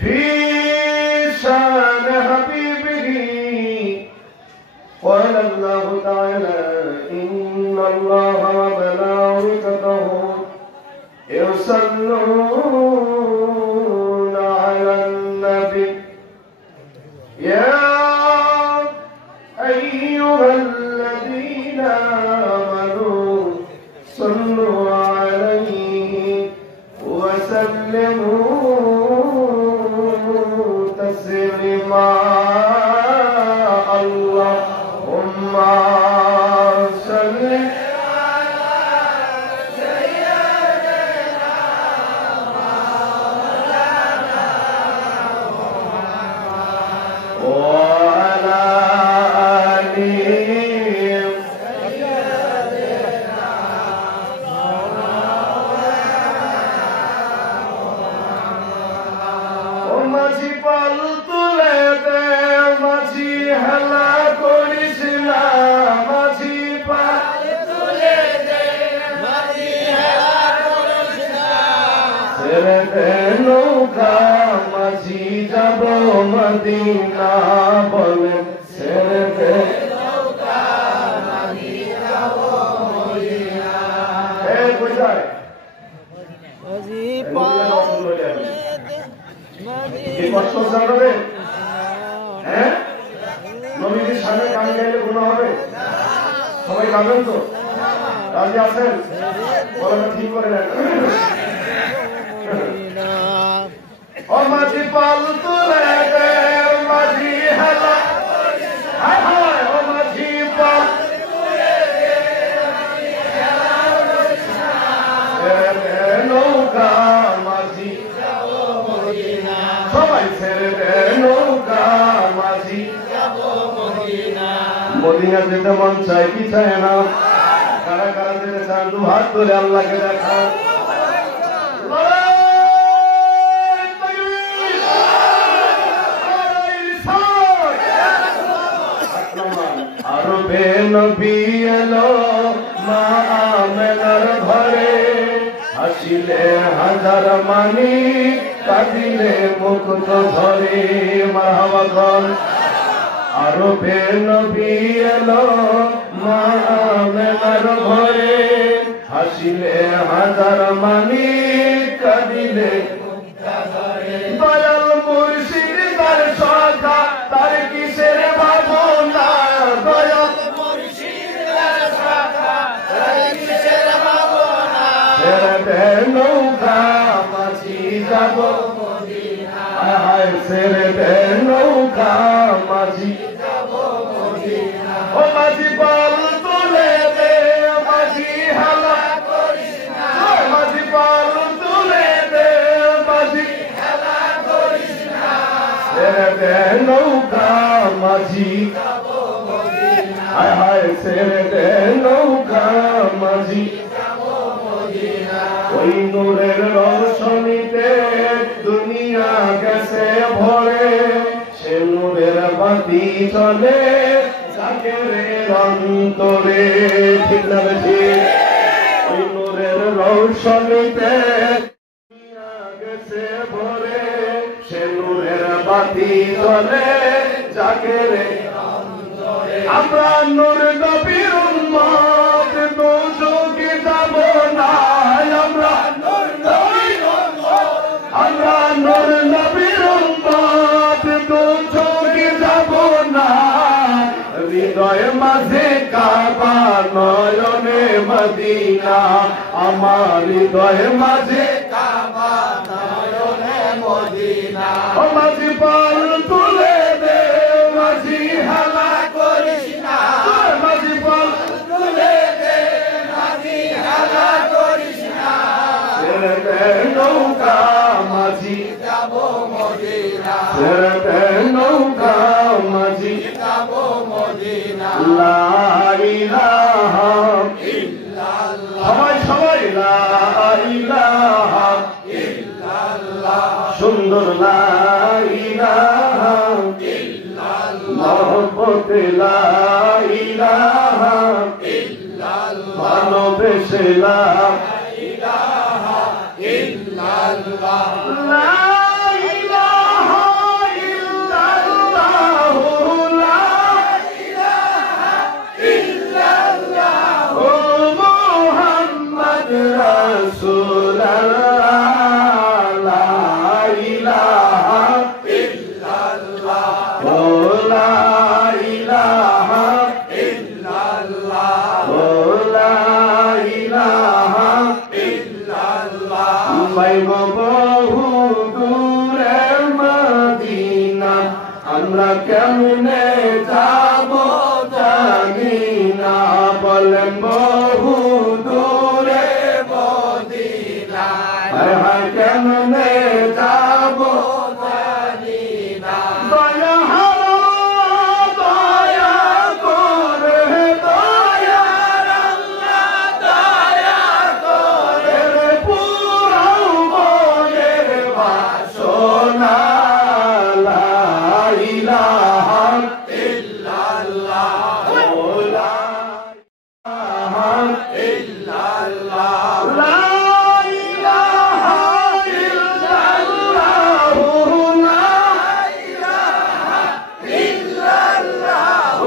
في شان حبيبه قال الله تعالى إن الله وملائكته يصلون على النبي يا أيها الذين آمنوا صلوا عليه وسلموا تسليما اللهم صل নৌকা মাঝি যাব মদিনা বলে ছেড়ে দে নৌকা মাঝি যাব মদিনা এই বুঝায় মাঝি পালে মাঝি কি কষ্ট জানবে হ্যাঁ নবীর সামনে গান গাইলে গুনাহ হবে সবাই গাবেন তো রাজি আছেন বলেন ঠিক করে নেন ও মাঝি পাল তুলে দে মাঝি হেলা হায় হায় ও মাঝি পাল তুলে দে মাঝি হেলা ছেড়ে দে নৌকা মাঝি যাব মদিনা সবাই ছেড়ে দে নৌকা মাঝি যাব মদিনা মদিনা যেতে মন চাই কি চায় না কারা কারা যেতে চান দু হাত তুলে আল্লাহকে দেখা আরবে নবী এলো মা আমেনার ঘরে হাসিলে হাজার মানি কাঁদিলে মুকুট ধরে মারহাবা গন আরবে নবী এলো মা আমেনার ঘরে হাসিলে হাজার মানি কাঁদিলে দয়াল মুর্শিদ তার সখা তার কিসের ভাবনা দয়াল মুর্শিদ তার সখা তার কিসের ভাবনা ছেড়ে দে নৌকা মাঝি যাব মদিনা হায় ছেড়ে দে নৌকা মাঝি যাব মদিনা ও মাঝি পাল তুলে দে মাঝি হালা করিস না মাঝি পাল তুলে দে মাঝি হালা করিস না ছেড়ে দে নৌকা মাঝি যাব মদিনা হায় হায় ছেড়ে দে নৌকা মাঝি যাব মদিনা ওই নূরের রোশনীতে দুনিয়া গেছে ভরে সে নূরের বাতি চলে জাকেরের অন্তরে ঠিক না বেশি ওই নূরের রোশনীতে দুনিয়া গেছে ভরে সে নূরের বাতি চলে জাকেরের অন্তরে আমরা নূর নবীর উম্মত দুজকে যাব না আমরা নূর নবীর উম্মত আমরা নূর নবীর উম্মত দুজকে যাব না হৃদয় মাঝে কাবা নয়নে মদিনা আমার হৃদয় মাঝে কাবা নয়নে মদিনা ও মাঝি পাল তুলে দে মাঝি হালা করিস না মাঝি পাল তুলে দে মাঝি হালা করিস না ছেড়ে দে নৌকা মাঝি যাব মদিনা ছেড়ে দে নৌকা মাঝি যাব মদিনা লা ইলাহা ইল্লাল্লাহ সবাই সবাই লা ইলাহা ইল্লাল্লাহ সুন্দর লা ইলাহা ইল্লাল্লাহ মহব্বত লা ইলাহা ইল্লাল্লাহ ভালোবেসে লা ইলাহা ইল্লাল্লাহ লা ইলাহা কেমনে যাব জানি না বলেন বহু দূরে মদিনায় হায় হায় কেমনে যাব জানি না দয়া দয়া করে দয়া আল্লাহ দয়া করে পুরাও মনের বাসনা লা ইলাহা ইল্লাল্লাহ লা ইলাহা ইল্লাল্লাহ লা ইলাহা ইল্লাল্লাহ লা ইলাহা ইল্লাল্লাহ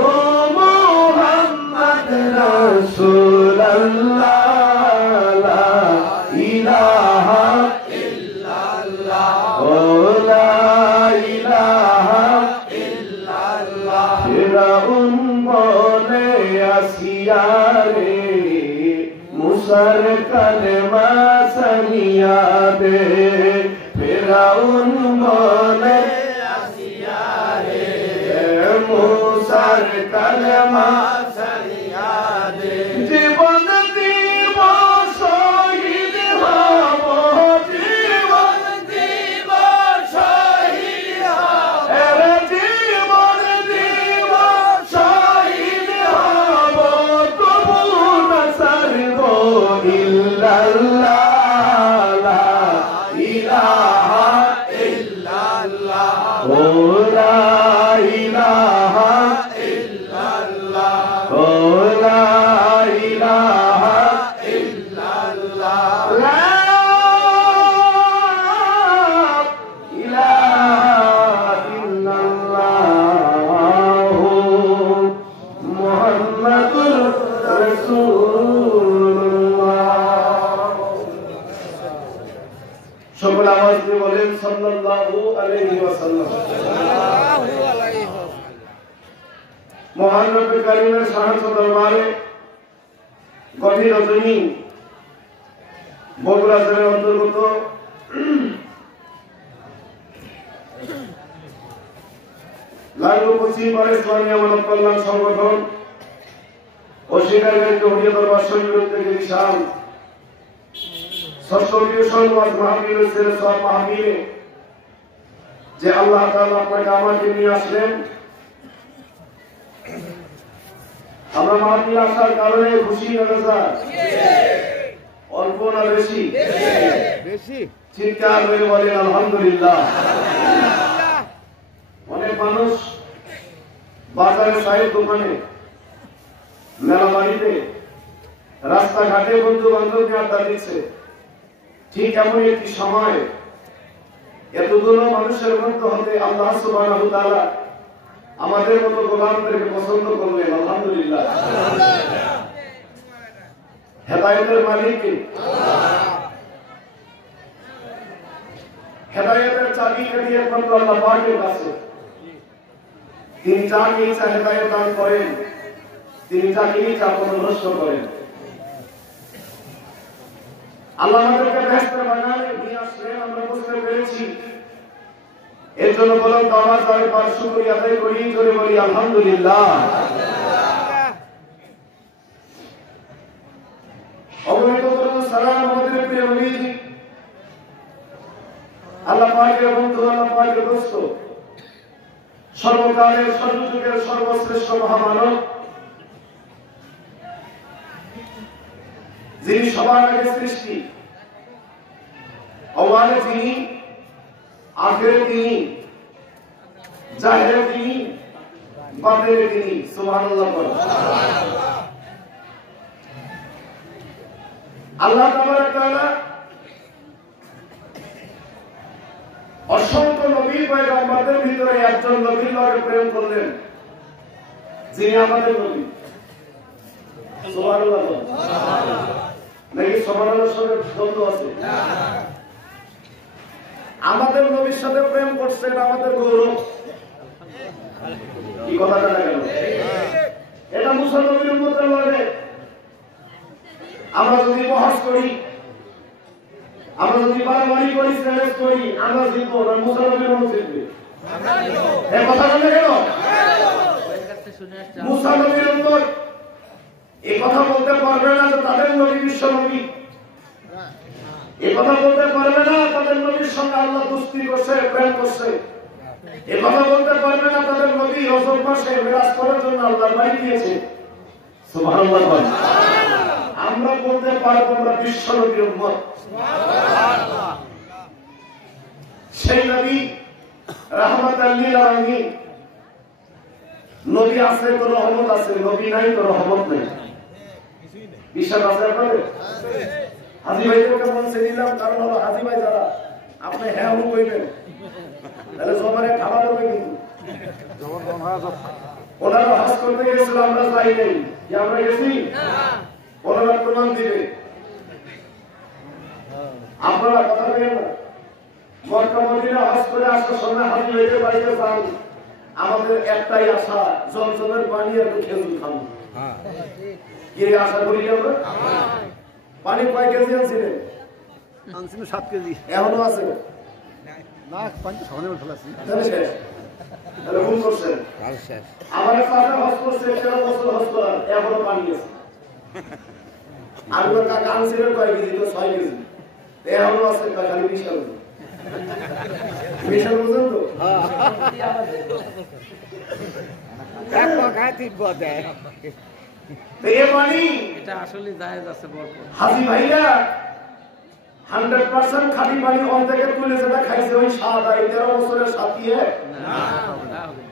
মুহাম্মদ রাসূলুল্লাহ লা ইলাহা ইল্লাল্লাহ লা ইলাহা ইল্লাল্লাহ ফিরাউন বলে আসিয়া রে মুসার কালেমা সানিয়া দে ফিরাউন বলে আসিয়া রে মুসার কালেমা সানিয়া দে জীবন দিব শহীদ হব জীবন দিব শহীদ হব এরে জীবন দিব শহীদ হব তবু না ছাড়ব ইল্লাল্লাহ লা ইলাহা ইল্লাল্লাহ ও লা ইলাহা ইল্লাল্লাহ ও লা ইলাহা ইল্লাল্লাহ লা ইলাহা ইল্লাল্লাহ মুহাম্মাদুর রাসূলুল্লাহ সকল আওয়াজ দিয়ে বলেন সাল্লাল্লাহু আলাইহি ওয়াসাল্লাম মহান রব্বে কারীমের শাহাদাত দরবারে গভীর রজনী বগুড়া জেলার অন্তর্গত লাগু পশ্চিম পাড়ে ইসলামী মানব কল্যাণ সংগঠন ও শিকারগঞ্জ হরিয়া দরবার শরীফ থেকে বিশাল ষষ্ঠ অধিবেশন মাহফিলের শেষ সব মাহফিলে যে আল্লাহ তাআলা আপনাকে আমাকে নিয়ে আসলেন আমরা মাহফিলে আসার কারণে খুশি না স্যার অল্প না বেশি বেশি চিৎকার করে বলেন আলহামদুলিল্লাহ অনেক মানুষ বাজারে চায়ের দোকানে মেলা বাড়িতে রাস্তাঘাটে বন্ধু বান্ধবকে আড্ডা দিচ্ছে ঠিক এমনই একটি সময় এতগুলো মানুষের মধ্যে হতে আল্লাহ সুবহানাহু ওয়া তাআলা আমাদের মতো গোলামদেরকে পছন্দ করলেন আলহামদুলিল্লাহ হেদায়েতের মালিক কে হেদায়েতের চাবি দিয়ে একমাত্র আল্লাহ পাকের কাছে তিনি যাকে ইচ্ছা হেদায়েত দান করেন তিনি যাকে ইচ্ছা পথভ্রষ্ট করেন আল্লাহ আমাদেরকে ব্যস্ত বানালে দিয়ে আসলেন আমরা বুঝতে পেরেছি এর জন্য বলুন আমার তার পাঁচ শুকরিয়া আদায় করি জোরে বলি আলহামদুলিল্লাহ অগণিত সালাম আমাদের প্রিয় নবীজি আল্লাহ পাকের বন্ধু আল্লাহ পাকের দোস্ত সর্বকালের সর্বযুগের সর্বশ্রেষ্ঠ মহামানব যিনি সবার আগে সৃষ্টি আওয়ালে তিনি আখেরে তিনি জাহেরে তিনি বাতিনে তিনি সুবহানাল্লাহ বলেন আল্লাহ তাআলা অসংখ্য নবী পয়গম্বরদের ভিতরে একজন নবীর লগে প্রেম করলেন যিনি আমাদের নবী সুবহানাল্লাহ নাকি সুবহানাল্লাহর সাথে দ্বন্দ্ব আছে আমাদের নবীর সাথে প্রেম করছে এটা আমাদের গৌরব কি কথাটা না গেল এটা মুসা নবীর উম্মতের লগে আমরা যদি বহস করি আমরা যদি বাড়াবাড়ি করি চ্যালেঞ্জ করি আমরা জিতবো না মুসা নবীর উম্মত জিতবে এই কথাটা না গেল মুসা নবীর উপর এই কথা বলতে পারবে না যে তাদের নবী বিশ্ব নবী, এই কথা বলতে পারবে না তাদের নবীর সঙ্গে আল্লাহ দুস্তি করছে, প্রেম করছে, এই কথা বলতে পারবে না তাদের নবী রজব মাসে মেরাজ করার জন্য আল্লাহর বাড়ি দিয়েছে। সুবহানাল্লাহ। আমরা বলতে পারবো আমরা বিশ্ব নবীর উম্মত। সুবহানাল্লাহ। সেই নবী রাহমাতাল লিল আলামিন। নবী আছে তো রহমত আছে, নবী নাই তো রহমত নেই। বিশ্বাস আছে আপনাদের? হাজী ভাইকে বলছে দিলাম, কারণ হলো হাজী ভাই যারা আপনি হ্যাঁ হু কইবেন তাহলে জমানে খাওয়া যাবে, কিন্তু ওনারা হজ করতে গেছিল, আমরা যাই নাই, যে আমরা গেছি ওনারা প্রমাণ দিবে। আপনারা কথা বলেন না, মক্কা মদিনা হজ করে আসার সময় হাজী ভাইদের বাড়িতে যান, আমাদের একটাই আশা জমজমের পানি আর খেজুর খাবো। কি আশা করি আমরা? পানি কয় কেজি আনছিলেন? 7 কেজি। এখনো আছে না, পানি তো সকালে ফেলাছি। তাহলে ভুল করছেন। আমার কাকা হজ করছে 13 বছর হজ করার, এখনো পানি আছে। আর ওর কাকা আনছিলেন কয় কেজি? তো 6 কেজি। এখনো আছে খালি বিশাল বিশাল, বুঝলেন তো? এক পকায় 3 বদে। এই পানি এটা আসলে জায়েজ আছে বলবো। হাজী ভাইরা 100% খাঁটি পানি ওখান থেকে তুলে যেটা খাইছে ওই স্বাদ আর 13 বছরের সাথিয়ে না,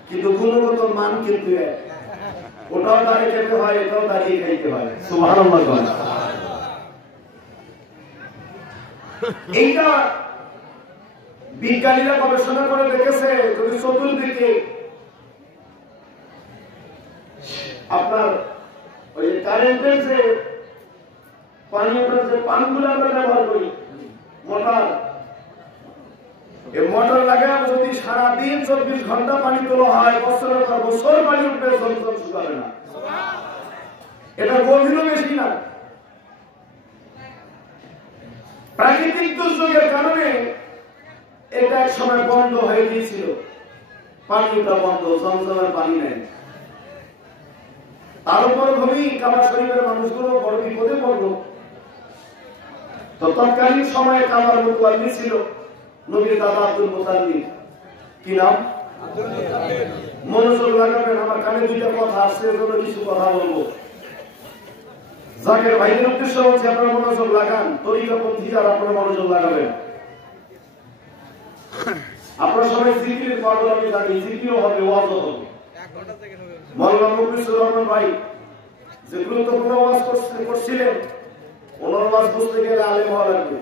কিন্তু গুণগত মান কিন্তু এক। ওটাও দাঁড়িয়ে খেতে হয়, এটাও দাঁড়িয়ে খাইতে হয়। সুবহানাল্লাহ। এইটা বিজ্ঞানীরা গবেষণা করে দেখেছে, যদি চতুর্দিকে আপনার ওই কারেন্টের যে পানি ওঠার যে পানগুলো আমরা ব্যবহার করি, মোটর, এই মোটর লাগায় যদি সারাদিন 24 ঘন্টা পানি তোলা হয়, বছরের পর বছর পানি উঠবে, জমজম শুকাবে না। এটা গভীরও বেশি না। প্রাকৃতিক দুর্যোগের কারণে এটা এক সময় বন্ধ হয়ে গিয়েছিল, পানিটা বন্ধ, জমজমের পানি নেই। তার উপর ভূমি কাবা শরীফের মানুষগুলো বড় বিপদে পড়ল। তো তৎকালীন সময়ে কাবার মুতাল্লি ছিল নবীর দাদা আব্দুল মুতাল্লিব। কি নাম? মনোযোগ লাগাবেন, আমার কানে দুইটা কথা আছে, এজন্য কিছু কথা বলবো। জাকের ভাইদের উদ্দেশ্য হচ্ছে আপনারা মনোযোগ লাগান, তরিকাপন্থী যারা আপনারা মনোযোগ লাগাবেন। আপনারা সবাই জিকিরের পাগল, আমি জানি, জিকিরও হবে, ওয়াজও হবে। মাওলানা মুখলিসুর রহমান ভাই যে গুরুত্বপূর্ণ ওয়াজ করছিলেন, ওনার ওয়াজ বুঝতে গেলে আলেম হওয়া লাগবে।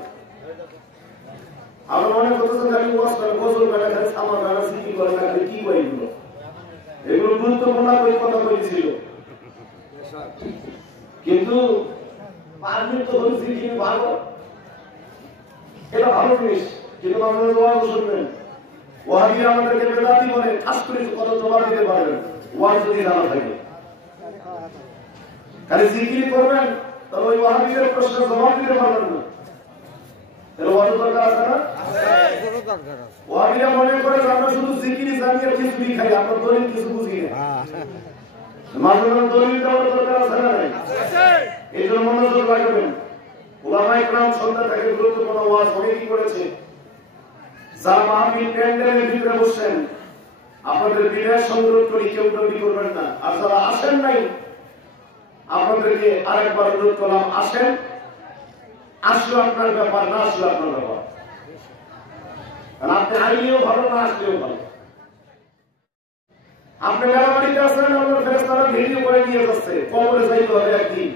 আমরা মনে করতেছেন খালি ওয়াজ করে, গজল গানে, খালি সামা গানা, জিকির করে, খালি কি করে এগুলো? এগুলো গুরুত্বপূর্ণ কথা বলেছিল, কিন্তু ভালো, এটা ভালো জিনিস, কিন্তু আমাদের ওয়াজ শুনবেন। ওয়াহাবি আমাদেরকে বেদাতি বলে, খাস করে কত জবাব দিতে পারবেন ওয়াজ যদি জানা থাকে। খালি জিকির করবেন, তাহলে ওই ওয়াহাবিদের প্রশ্নের জবাব দিতে পারবেন না। তাহলে ওয়াজ দরকার আছে না? ওয়াহাবিরা মনে করে যে আমরা শুধু জিকিরই জানি আর খিচুড়ি খাই, আমরা দলিল কিছু বুঝি না। মাঝে মাঝে দলিল দেওয়ার দরকার আছে না? নাই। এই জন্য মনোযোগ রাখবেন। উলামায়ে কেরাম সন্ধ্যা থেকে গুরুত্বপূর্ণ ওয়াজ অনেকই করেছে। যারা মাহফিল প্যান্ডেলের ভিতরে বসেন, আপনাদের বিনয় সংগ্রহ করি, কেউ দাবি করবেন না। আর যারা আসেন নাই, আপনাদেরকে আরেকবার অনুরোধ করলাম, আসেন। আসলে আপনার ব্যাপার, না আসলে আপনার ব্যাপার। আপনি আইলেও ভালো, না আসলেও ভালো। আপনি মেলাবাড়িতে আসেন, আপনার ফেরেশতারা ভিডিও করে নিয়ে যাচ্ছে, কবরে যাইতে হবে একদিন,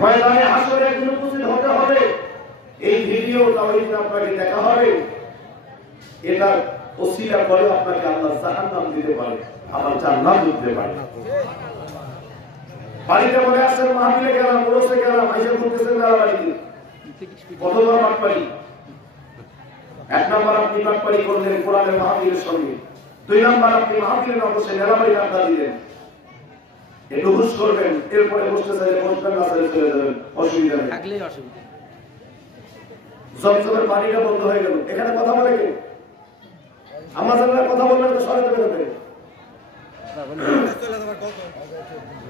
ময়দানে হাসরে একদিন উপস্থিত হতে হবে। এই ভিডিওটা ওই দিন আপনাকে দেখা হবে। এটার ওসিলা করে আপনাকে আল্লাহ জাহান্নাম দিতে পারে, আবার জান্নাত দিতে পারে। বাড়িতে মনে আসেন, মাহফিলে গেলাম, ওরসে গেলাম, আইসা ঘুরতেছেন মেলাবাড়িতে, কতবার বাটপাড়ি। 1 নম্বর আপনি বাটপাড়ি করলেন কোরআনের মাহফিলের সঙ্গে, 2 নম্বর আপনি মাহফিলে না বসে মেলাবাড়ি আড্ডা দিলেন। একটু হুশ করবেন, এরপরে বসতে চাইলে বসবেন, না চাইলে চলে যাবেন, অসুবিধা নেই। থাকলেই অসুবিধা। জমজমের পানিটা বন্ধ হয়ে গেল, এখানে কথা বলে কে? আমার জন্য কথা বলবেন তো সরে চলে যাবে।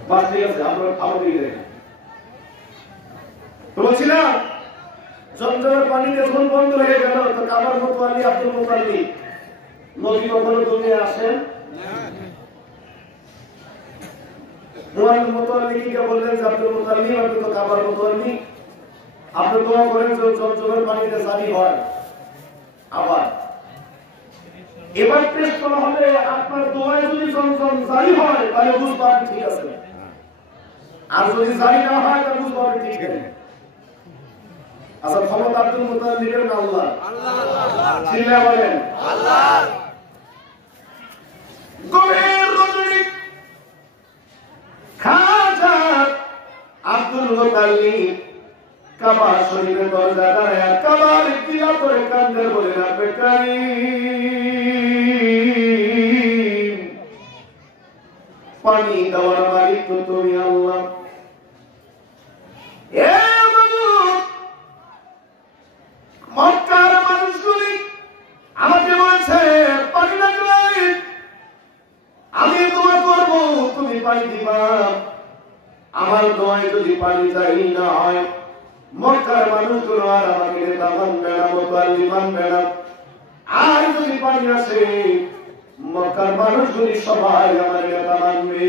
বাস ঠিক আছে, আমরা খাবার দিয়ে দেয় তো বলছি না, জমজমের পানিতে যখন বন্ধ হয়ে গেল তো কাবার মতো আলী আব্দুল মুতাল্লিব নবী কখনো দুনিয়া আসেন মোহাম্মদ মুতাল্লিবকে বললেন যে আব্দুল মুতাল্লিব আপনি তো কাবার মুতাল্লিব, আপনি দোয়া করেন যে জমজমের পানিতে জারি হয়। আবার এবার টেস্ট করা হবে, আপনার দোয়ায় যদি জমজম জারি হয় তাহলে বুঝবেন ঠিক আছে, আর যদি জারি না হয় তাহলে বুঝবেন ঠিক আছে। আচ্ছা, ক্ষমতা আব্দুল মুতাল্লিবের না আল্লাহ? চিল্লা বলেন আল্লাহ। গভীর রজনী খাজা আব্দুল মুতাল্লিব কাবা শরীফের দরজা দাঁড়ায় কাবার কিলা করে কান্দে বলে না বেকারি পানি দেওয়ার মালিক তো তুমি আল্লাহ। মক্কার মানুষগুলি আমাকে বলছে পানি লাগবে, আমি দোয়া করবো তুমি পানি দিবা, আমার দোয়ায় যদি পানি চাই না হয় মক্কার মানুষগুলো আর আমাকে নেতা মানবে না, মুতাল্লিব মানবে না। আর যদি পানি আসে মক্কার মানুষগুলি সবাই আমার নেতা মানবে।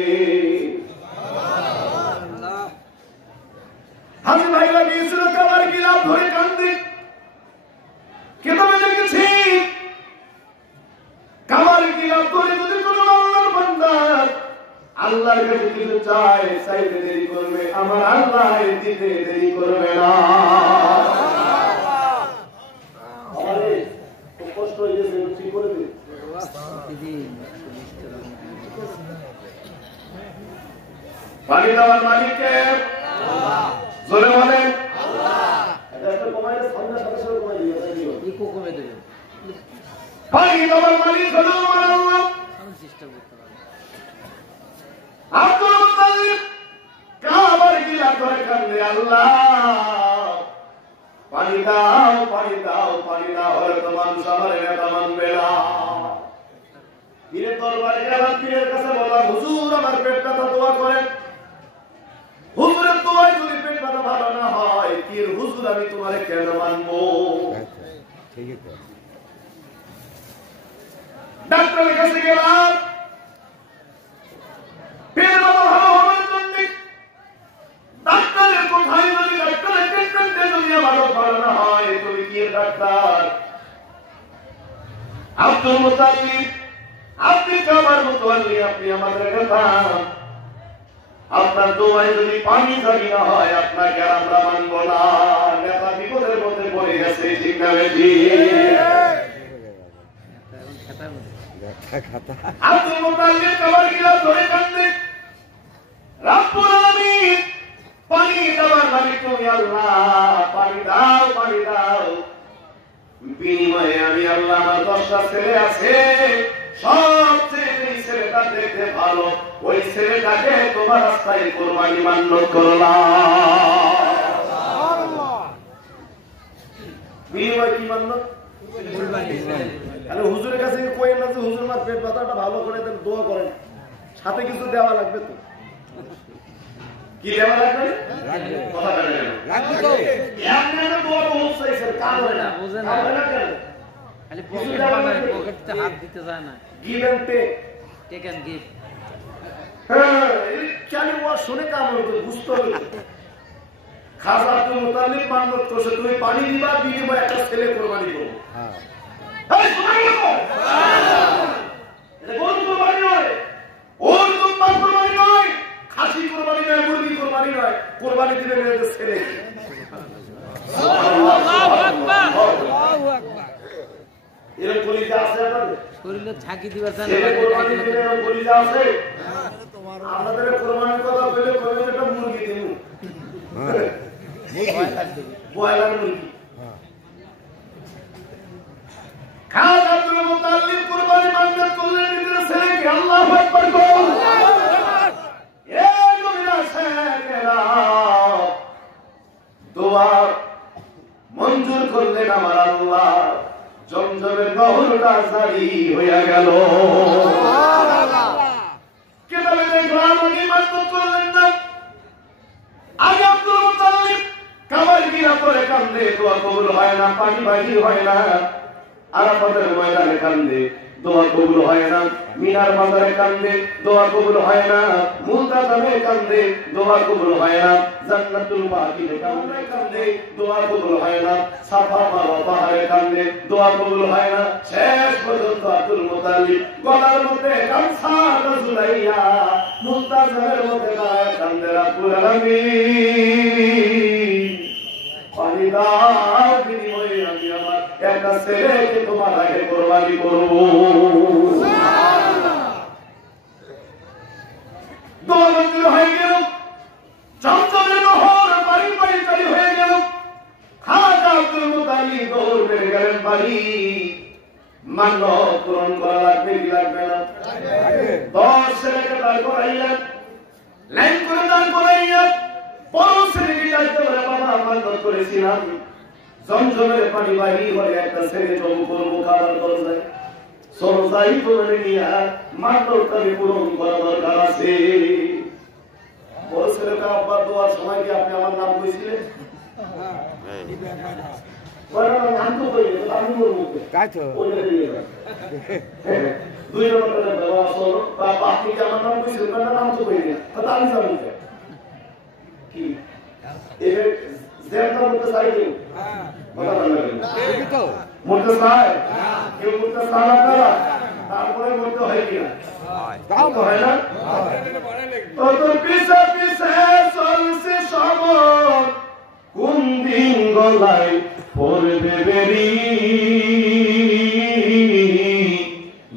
হাজি ভাইরা গিয়েছিল কাবার গিলাম ধরে কান্দি, কিতাবে দেখেছি কাবার গিলাম ধরে যদি কোন আল্লাহর বান্দা আল্লাহর কাছে কিছু চায়, চাইতে দেরি করবে, আমার আল্লাহ দিতে দেরি করবে না। আরে কষ্ট হয়ে গেছে, ঠিক করে দিন। পানি দেওয়ার মালিককে জোরে বলেন পানি দেওয়ার মালিক হলো আমার আল্লাহ। আব্দুল মুতাল্লিব কাবার গিলা ধরে কান্দে, আল্লাহ পানি দাও, পানি দাও, পানি না হলে তো মানুষ আমার নেতা মানবে না। পীরের দরবারে গেলাম, পীরের কাছে বললাম হুজুর আমার পেট ব্যথা, দোয়া করেন। হুজুরের দোয়ায় যদি পেট ব্যথা ভালো না হয় পীর হুজুর আমি তোমারে কেন মানবো? ডাক্তারের কাছে গেলাম, পেট ব্যথা ভালো হওয়ার জন্য ডাক্তারের কোথায় যদি ডাক্তারের ট্রিটমেন্টে যদি আমার ভালো না হয় তুমি কি ডাক্তার? আব্দুল মুতাল্লিব আপনি কাবার মুতাল্লিব, আপনি আমাদের কথা, আপনার দোয়ায় যদি পানি জারি না হয় আপনাকে আমরা মানব না। নেতা বিপদের মধ্যে পড়ে গেছে, ঠিক না বেশি? আব্দুল মুতাল্লিব কাবার গিলাফ ধরে কান্দে, রব্বুল আলামিন পানি দেওয়ার মালিক তুমি আল্লাহ, পানি দাও, পানি দাও। বিনিময়ে আমি আল্লাহ আমার 10টা ছেলে আছে, সবচেয়ে এই ছেলেটা দেখতে ভালো, ওই ছেলেটাকে তোমার রাস্তায় কোরবানি মান্যত করলাম। বিনিময় কি মান্যত? হুজুরের কাছে কই না যে হুজুর আমার পেট ব্যথাটা ভালো করে দেন, দোয়া করেন, সাথে কিছু দেওয়া লাগবে তো। কি দেওয়া লাগবে? কথা বলেন লাগবে তো। এমন না দোয়া বহুত চাইছে, কাজ হয় না, বুঝেন না কেন? খালি পকেটে হাত দিতে যায় না। Give and take, take and give. হ্যাঁ, এই চালু ওয়া শুনে কাম হলো, বুঝতে হবে। খাজা আব্দুল মুতাল্লিব মান্যত করছে তুমি পানি দিবা, বিনিময়ে একটা ছেলে কোরবানি করব। হ্যাঁ, এই সুবহানাল্লাহ, এটা কোন কোরবানি নয়, ওর দুম্বা কোরবানি নয়, খাসি কোরবানি নয়, মুরগি কোরবানি নয়, কোরবানি দিবেন এর ছেলে। আল্লাহু আকবার, আল্লাহু আকবার। এর কলিজা আছে আপনাদের? শরীরে ঝাঁকি দিবার জানা লাগে, কোরবানি দিবেন এর কলিজা আছে? আপনাদের কোরবানির কথা বলে কইলে একটা মুরগি দিমু। হ্যাঁ, মুরগি, বয়লার মুরগি। খাজা আব্দুল মুতাল্লিব কুরবানি মান্যত করলেন নিজের ছেলেকে। আল্লাহু আকবার বল। এই নবীরা শেখেরা দোয়া মঞ্জুর করলেন আমার আল্লাহ, জমজমের নহরটা জারি হয়ে গেল। সুবহানাল্লাহ। কান্দে, দোয়া কবুল হয় না, পানি বাহির হয় না। আরাফাতের ময়দানে কান্দে, দোয়া কবুল হয় না। মিনার বাজারে কান্দে, দোয়া কবুল হয় না। মুলতাজামে কান্দে, দোয়া কবুল হয় না। জান্নাতুল বাকিতে কান্দে, দোয়া কবুল হয় না। সাফা মারওয়া পাহাড়ে কান্দে, দোয়া কবুল হয় না। শেষ পর্যন্ত আব্দুল মুতালিব গলার মধ্যে গামছা ঝুলাইয়া মুলতাজামের মধ্যে দাঁড়ায় কান্দে, রাব্বুল আলামিন পানি দাও, বিনিময়ে আমি আমার একটা ছেলেকে তোমার আগে কোরবানি করবো। দোয়া মঞ্জুর হয়ে গেল, চমচমের নহর বাড়ি বাড়ি চালু হয়ে গেল। খাজা আব্দুল মুতালিব দৌড় বেড়ে গেলেন বাড়ি। মান্যত পূরণ করা লাগবে কি লাগবে না? 10 ছেলেকে দাঁড় করাইলেন, লাইন করে দাঁড় করাইলেন। করেছিলাম জমজমের পানি বাহির হয়ে একটা ছেলে জম করবো, খাবার দরজায় সরজাই করে নিয়ে মান্যতাকে পূরণ করা দরকার আছে। বড় ছেলেটা আব্বার দোয়ার সময় কি আপনি আমার নাম কইছিলেন? নাম তো কই আমি বলবো দুই নম্বর আপনি কি আমার নাম কইছিলেন? নাম তো কই না, আমি জানি কি মরতে চাই কেউ? মরতে চায় কেউ? মরতে চান আপনারা? তারপরে মরতে হয় কিনা? হয় না? তত পিছে পিছে চলছে সবর, কোন দিন গলায় পড়বে বেরি,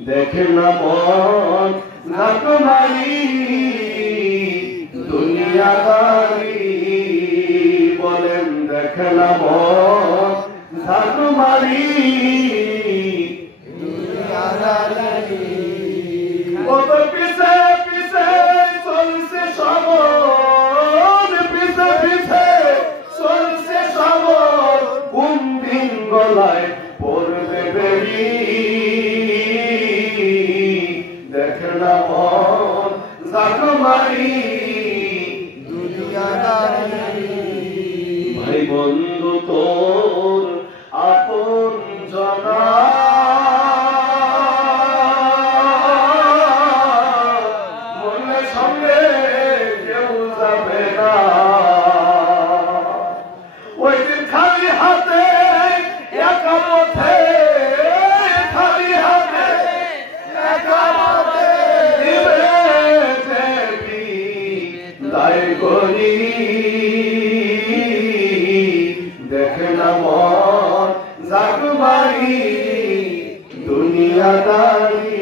দেখে না মন না তোমারি দুনিয়াদারি, বলেন দেখে না মন না তোমারি দুনিয়াদারি। কত পিছে পিছে চলছে সবর, পিছে পিছে চলছে সবর, কোন দিন গলায় পড়বে বেরি, দেখে না মন জানো মারি দুনিয়াদারি। ভাই বন্ধু তোর আপন জনা, মনের সঙ্গে কেউ যাবে না, ওই দিন খালি হাতে একা পথে, খালি হাতে একা পথে দিবে দেবী দায় করি, দেখে না মন জাগবাড়ি দুনিয়াদারি।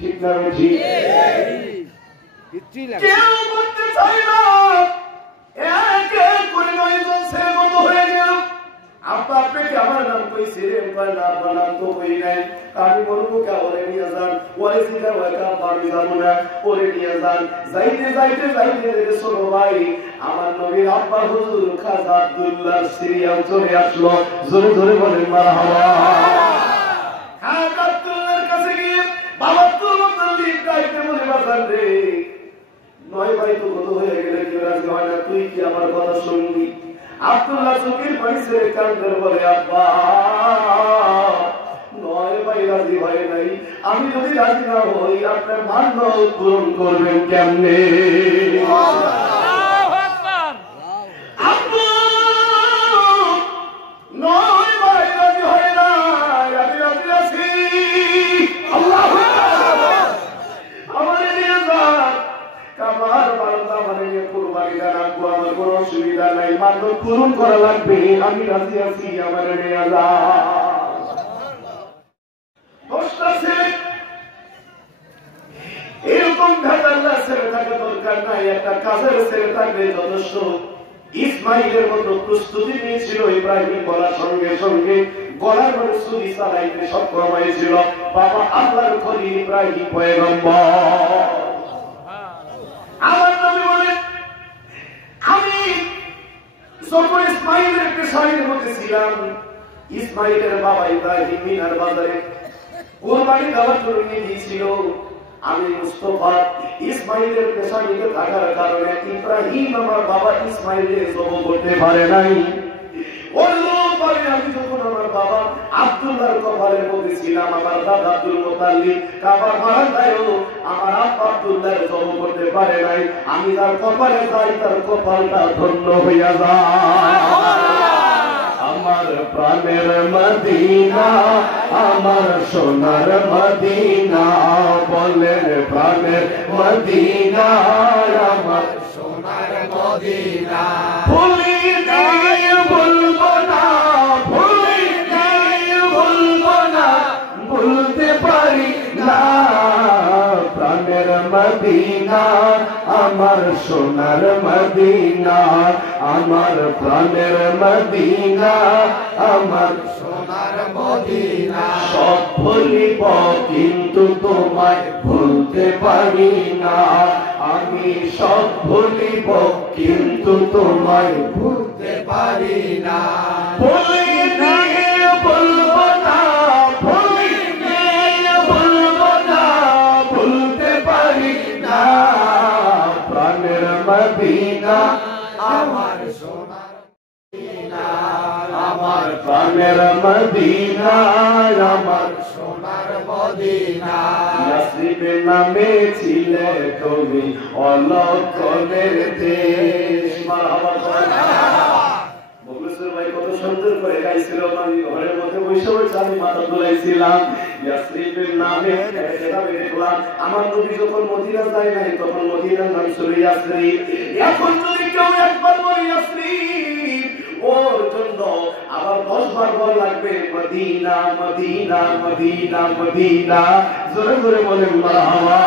ঠিক না? ঠিক কেউ করতে চাই না, এক এক করে 9 জন ছেলে মত হয়ে গেল। আপনাকে আমার নাম কইছিলেন, না আপনার নাম তো কই নাই। আমি বলবো কে ওরে নিয়ে যান, ওরে সিধা ওইটা পাবি যাবো না, ওরে নিয়ে যান। যাইতে যাইতে যাইতে শোনো ভাই, আমার নবীর আব্বা হুজুর খাজা আব্দুল্লাহ সিরিয়াল চলে আসলো। জোরে জোরে বলেন মারহাবা। খাজা আব্দুল্লাহর কাছে গিয়ে বাবা তুলুল গাইতে বলে, বাজান রে 9 ভাই তো কত হয়ে গেলে কেউ রাজি হয় না, তুই কি আমার কথা শুনবি? আব্দুল্লাহ চোখের পানি ছেড়ে কান্দের বলে, আব্বা 9 ভাই রাজি হয় নাই, আমি যদি রাজি না হই আপনার মান্য পূরণ করবেন কেমনে? আব্বু 9 ভাই রাজি হয় নাই, আমি রাজি আছি। আল্লাহু আকবার। আমার নিয়ে যান, কামার বান্দা মানে নিয়ে কুরবানি দেন, আমার কোনো অসুবিধা নাই, মাত্র পূরণ করা লাগবে, আমি রাজি আছি, আমার নিয়ে যান। 10টা ছেলে এরকম ভেদাল্লাহ ছেলে থাকা দরকার নাই, একটা কাজের ছেলে থাকলে যথেষ্ট। ইসমাইলের মতো প্রস্তুতি নিয়েছিল ইব্রাহিম, বলার সঙ্গে সঙ্গে গলার মধ্যে ছুরি চালাইতে সক্ষম হয়েছিল বাবা আল্লাহর খলিল ইব্রাহিম পয়গম্বর। আমার নবী বলেন, আমি যখন ইসমাইলের পেশারের মধ্যে ছিলাম, ইসমাইলের বাবা ইব্রাহিম মিনার বাজারে কুরবানি দেওয়ার জন্য নিয়ে গিয়েছিল। আমি মুস্তাফা ইসমাইলের পেশারিতে থাকার কারণে ইব্রাহিম আমার বাবা ইসমাইলের জব করতে পারে নাই। আমি যখন আমার বাবা আব্দুল্লাহর কপালের মধ্যে ছিলাম, আমার দাদা আব্দুল মুতাল্লিব কাবার বারান্দায়ও আমার আব্বা আব্দুল্লাহর জব করতে পারে নাই। আমি তার কপালে যাই, তার কপালটা ধন্য হইয়া যায়। আমার প্রাণের মদিনা, আমার সোনার মদিনা, বলেন প্রাণের মদিনা, আমার সোনার মদিনা। ভুলি নাই ভুলবো না, ভুলি নাই ভুলবো না, ভুলতে পারি না প্রাণের মদিনা, আমার সোনার মদিনা, আমার প্রাণের মদিনা, আমার সোনার মদিনা। সব ভুলিব কিন্তু তোমায় ভুলতে পারি না, আমি সব ভুলিব কিন্তু তোমায় ভুলতে পারি না। ভুলি নাই ভুলবো না, ভুলি নাই ভুলবো না, ভুলতে পারি না প্রাণের মদিনা, আমার সোনার মদিনা, আমার প্রাণের মদিনা, আমার সোনার মদিনা। ইয়াসরিবে নামে ছিলে তুমি অলক্ষণের দেশ। মুখলিসুর ভাই কত সুন্দর করে গাইছিল, আমি ঘরের মধ্যে বসে বসে আমি মাথা দোলাইছিলাম। ইয়াসরিবের নামে দেখলাম আমার নবী যখন মদিনা যায় নাই, তখন মদিনার নাম ছিল ইয়াসরিব। এখন যদি কেউ একবার বলে ইয়াসরিব, ওর জন্য আবার 10 বার বল লাগবে মদিনা মদিনা মদিনা মদিনা। জোরে জোরে বলেন মারহাবা।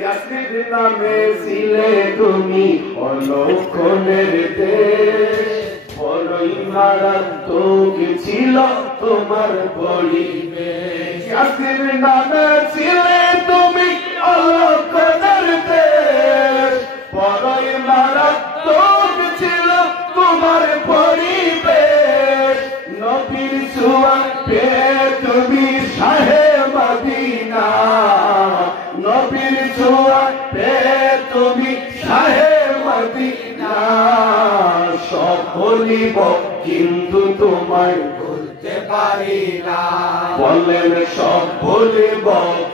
ইয়াসরিবের নামে ছিলে তুমি অলক্ষণের দেশ, বড়ই মারাত্মক ছিল তোমার পরিবেশ। ইয়াসরিবের নামে ছিলে তুমি অলক্ষণের দেশ, বড়ই মারাত্মক ছিল তোমার পরিবেশ। নবীর ছোঁয়া পেয়ে তুমি শাহে মদিনা, নবীর ছোঁয়া পেয়ে তুমি শাহে মদিনা। সব বলিব কিন্তু তোমায় ভুলতে পারি না, বললেন সব বলিব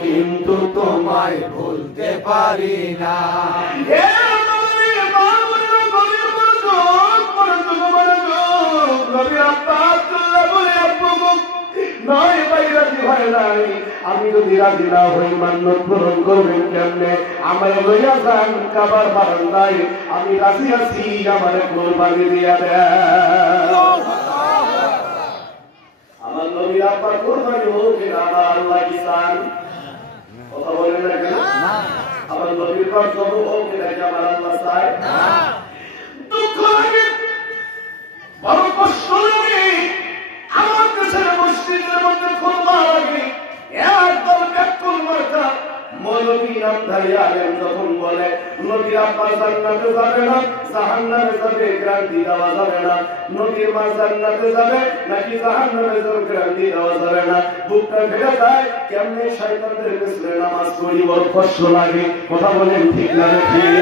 কিন্তু তোমায় ভুলতে পারি না। আমি যদি রাজি না হই মান্যত পূরণ করবেন কেমনে? আমার লইয়া যান কাবার বারান্দায়, আমি রাজি আছি, আমার কোরবানি দিয়া দেন। আমার নবীর আব্বার কোরবানি হোক, আমার আল্লাহ কি চান? কথা বলেন না কেন? আমার নবীর পাক জব হোক, এটা আমার আল্লাহ চায়? দুঃখ লাগে, বড় কষ্ট লাগে। আমার দেশের মসজিদের মধ্যে খুতবা লাগে, একদম ব্যাকুল মার্কা মৌলভী নামধারী আলেম যখন বলে নবীর আব্বা জান্নাতে যাবে না, জাহান্নামে যাবে, গ্যারান্টি দেওয়া যাবে না। নবীর মা জান্নাতে যাবে নাকি জাহান্নামে যাবে, গ্যারান্টি দেওয়া যাবে না। বুকটা ভেঙে যায়, কেমনে শয়তানদের পেছনে নামাজ পড়ি, বড় কষ্ট লাগে। কথা বলেন ঠিক না ঠিক?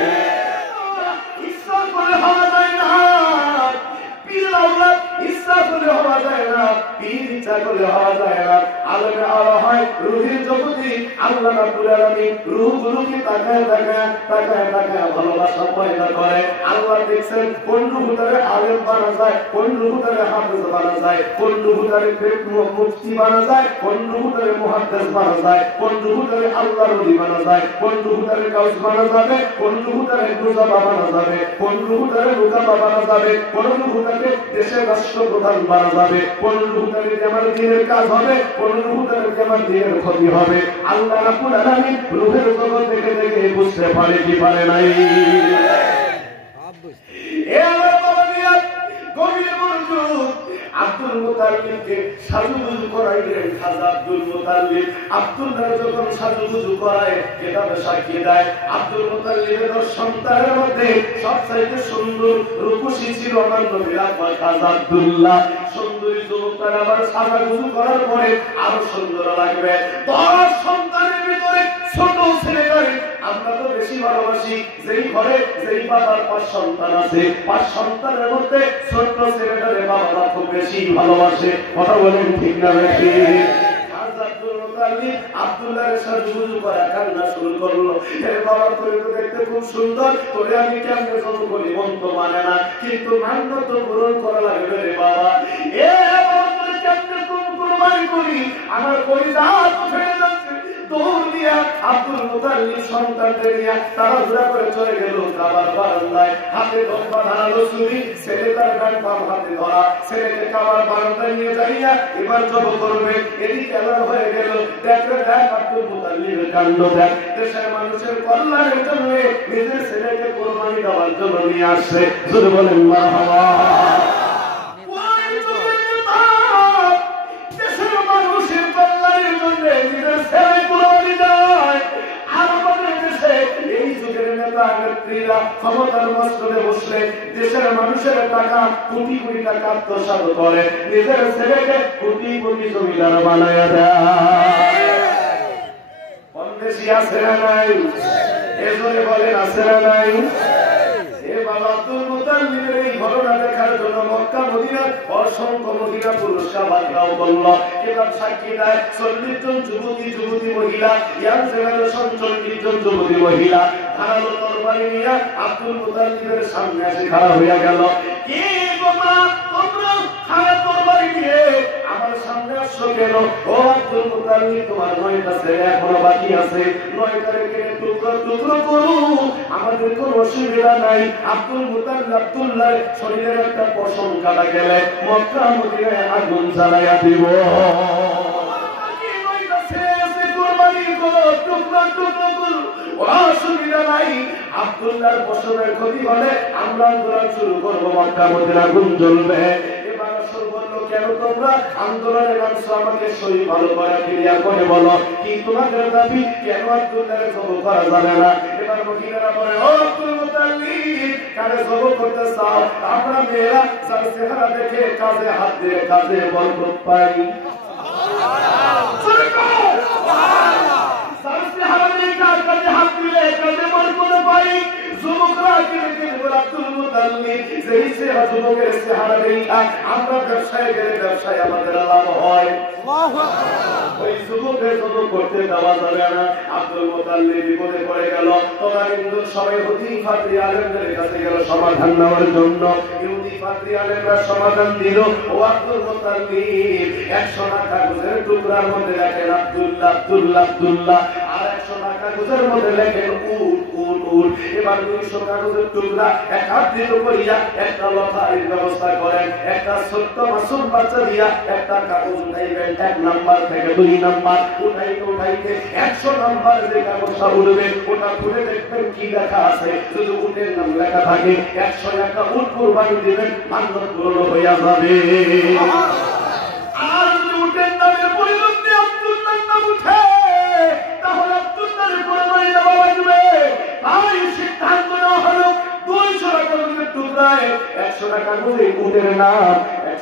ইচ্ছা করে হওয়া যায় না, পীর আওলাদ ইচ্ছা করে হওয়া যায় না, পীর ইচ্ছা করে হওয়া যায় না। আলেমে আওলা হয় রুহের জগতে। আল্লাহ রাব্বুল আলামিন রূহগুলোকে তাকায় তাকায় তাকায় তাকায় ভালোবাসা পয়দা করে। আল্লাহ দেখছেন কোন রূহটারে আলেম বানা যায়, কোন রূহটারে হাফেজ বানা যায়, কোন রূহটারে মুফতি বানা যায়, কোন রূহটারে মুহাদ্দিস বানা যায়, কোন রূহটারে আল্লাহর ওলি বানা যায়, কোন রূহটারে গাউস বানা যাবে, কোন রূহটারে গুজাবা বানা যাবে, কোন রূহটারে লুকাবা বানা যাবে, কোন রূহটারে দেশের রাষ্ট্রপ্রধান বানা যাবে, কোন রূহটারে আমার দিনের কাজ হবে, কোন রূহটারে আমার দিনের ক্ষতি হবে। আল্লাহ রাব্বুল আলামিন রূহের জগৎ থেকে দেখে বুঝতে পারে কি পারে নাই? এ আমার বাবা দিয়া গভীর মনোযোগ। আব্দুল মুতাল্লিবকে সাজুগুজু করাইলেন খাজা আব্দুল মুতাল্লিব। আব্দুল্লাহ যখন সাজুগুজু করায় কিতাবে সাক্ষী দেয় আব্দুল মুতাল্লিবের 10 সন্তানের মধ্যে সবচাইতে সুন্দর রূপসী ছিল আমার নবীর আব্বা খাজা আব্দুল্লাহ। সুন্দরী যুবকটা আবার সাজুগুজু করার পরে আরো সুন্দর লাগবে। 10 সন্তানের ভিতরে ছোট ছেলেটারে আমরা তো বেশি ভালোবাসি, যেই ঘরে যেই বাবার 5 সন্তান আছে 5 সন্তানের মধ্যে ছোট ছেলেটারে বাবা খুব বেশি ভালোবাসে। কথা বলেন ঠিক না বেশি? আব্দুল্লাহর সাথে যুজু করা কান্না শুরু করলো। এর বাবা করে তো দেখতে খুব সুন্দর, তোরে আমি কেমনে যত করি মন তো মানে না, কিন্তু মান্য তো পূরণ করা লাগবে রে বাবা। এ বাবা তোরে কেমনে কুরবানি করি, আমার কলিজা ফেটে যাচ্ছে। দৌড় দিয়া আব্দুল মুতাল্লিব সন্তানদের নিয়ে তাড়াহুড়া করে চলে গেল কাবার বারান্দায়। হাতে লম্বা ধারালো ছুরি, ছেলে তার ডান বাম হাতে ধরা, ছেলেকে কাবার বারান্দায় নিয়ে যাইয়া এবার জব করবে। এদিকে এবার হয়ে গেল, দেখে দেখ আব্দুল মুতাল্লিবের কাণ্ড দেখ। দেশের মানুষের কল্যাণের জন্য নিজের ছেলেকে কোরবানি দেওয়ার জন্য নিয়ে আসছে। যদি বলেন মারহাবা। দেশের মানুষের কল্যাণের জন্য নিজের ছেলে কোরবানি দেয়। আর আমাদের দেশে এই যুগের নেতা নেত্রীরা ক্ষমতার মস্তকে বসলে দেশের মানুষের টাকা কোটি কোটি টাকা আত্মসাৎ করে, নিজের ছেলেকে কোটি কোটি জমিদার বানায় দেয়। কোন দেশে আছে না নাই? এজন্য বলেন আছে না নাই? বাবা আব্দুল মুতাল্লিবের এই ঘটনা দেখার জন্য মক্কা মদিনার অসংখ্য মহিলা পুরুষরা বাধ্যাও করল। কেবল সাক্ষী দেয় 40 জন যুবতী মহিলা, ইয়াং জেনারেশন 40 জন যুবতী মহিলা ধারালো তরবারি নিয়ে আব্দুল মুতাল্লিবের সামনে এসে খাড়া হইয়া গেল। কি তোমরা খাড়া তরবারি নিয়ে আমার সামনে আসছো কেন? ও আব্দুল মুতাল্লিব, তোমার 9টা ছেলে এখনো বাকি আছে, 9টারে কেটে টুকরো টুকরো করু, আমাদের কোনো অসুবিধা নাই। আব্দুল মুতাল্লিব আব্দুল্লাহর শরীরের একটা পশম কাটা গেলে মক্কা মদিনায় আগুন জ্বালাইয়া দিব। অসুবিধা নাই, আব্দুল্লাহর পশমের ক্ষতি হলে আমরা আন্দোলন শুরু করবো, মক্কা মদিনা আগুন জ্বলবে। এবার আসল বললো, কেন তোমরা আন্দোলনের অংশ আমাকে সই ভালো করা ক্লিয়ার করে বলো, কি তোমাদের দাবি? কেন আব্দুল্লাহকে জবর করা যাবে না? এবার মহিলারা বলে, ও আব্দুল মুতাল্লিব, কারে জবর করতে চাও? আমরা মেয়েরা যার চেহারা দেখে কাজে হাত দিয়ে কাজে বরকত পাই। হাত দিলে কাজে বরকত পাই। যুবকরা আব্দুল মুতাল্লিব যেই চেহারা, যুবকের চেহারা দেখা আমরা ব্যবসায় গেলে ব্যবসায় আমাদের লাভ হয়। ওই যুবকের যুবক করতে দেওয়া যাবে না। আব্দুল মুতাল্লিব বিপদে পড়ে গেল। তোরা কিন্তু সবাই ইহুদি ফাদরি আলেমদের কাছে গেল সমাধান নেওয়ার জন্য। ইহুদি ফাদরি আলেমরা সমাধান দিল, ও আব্দুল মুতাল্লিব 100 কাগজের টুকরার মধ্যে লেখেন আব্দুল্লাহ আব্দুল্লাহ আব্দুল্লাহ, আর 100 কাগজের মধ্যে লেখেন উট উট উট। এবার 200 কাগজের টুকরা এক হাত দিয়ে করিয়া একটা লতারির ব্যবস্থা করেন। একটা ছোট্ট মাসুম বাচ্চা দিয়া একটা কাগজ উঠাইবেন, 1 নাম্বার থেকে 2 নাম্বার উঠাইতে 100 নাম্বার যে কাগজটা উঠবে ওটা খুলে দেখবেন কি লেখা আছে। যদি উটের নাম লেখা থাকে 101টা উট কুরবানি দিবেন, মান্যত পূরণ হইয়া যাবে। আর যদি উটের নামের পরিবর্তে আব্দুল্লাহর নাম উঠে তাহলে আব্দুল্লাহর কুরবানি দেওয়া লাগবে। তাই সিদ্ধান্ত নেওয়া হলো 200 কাগজের টুকরায় 100 কাগজে উটের নাম,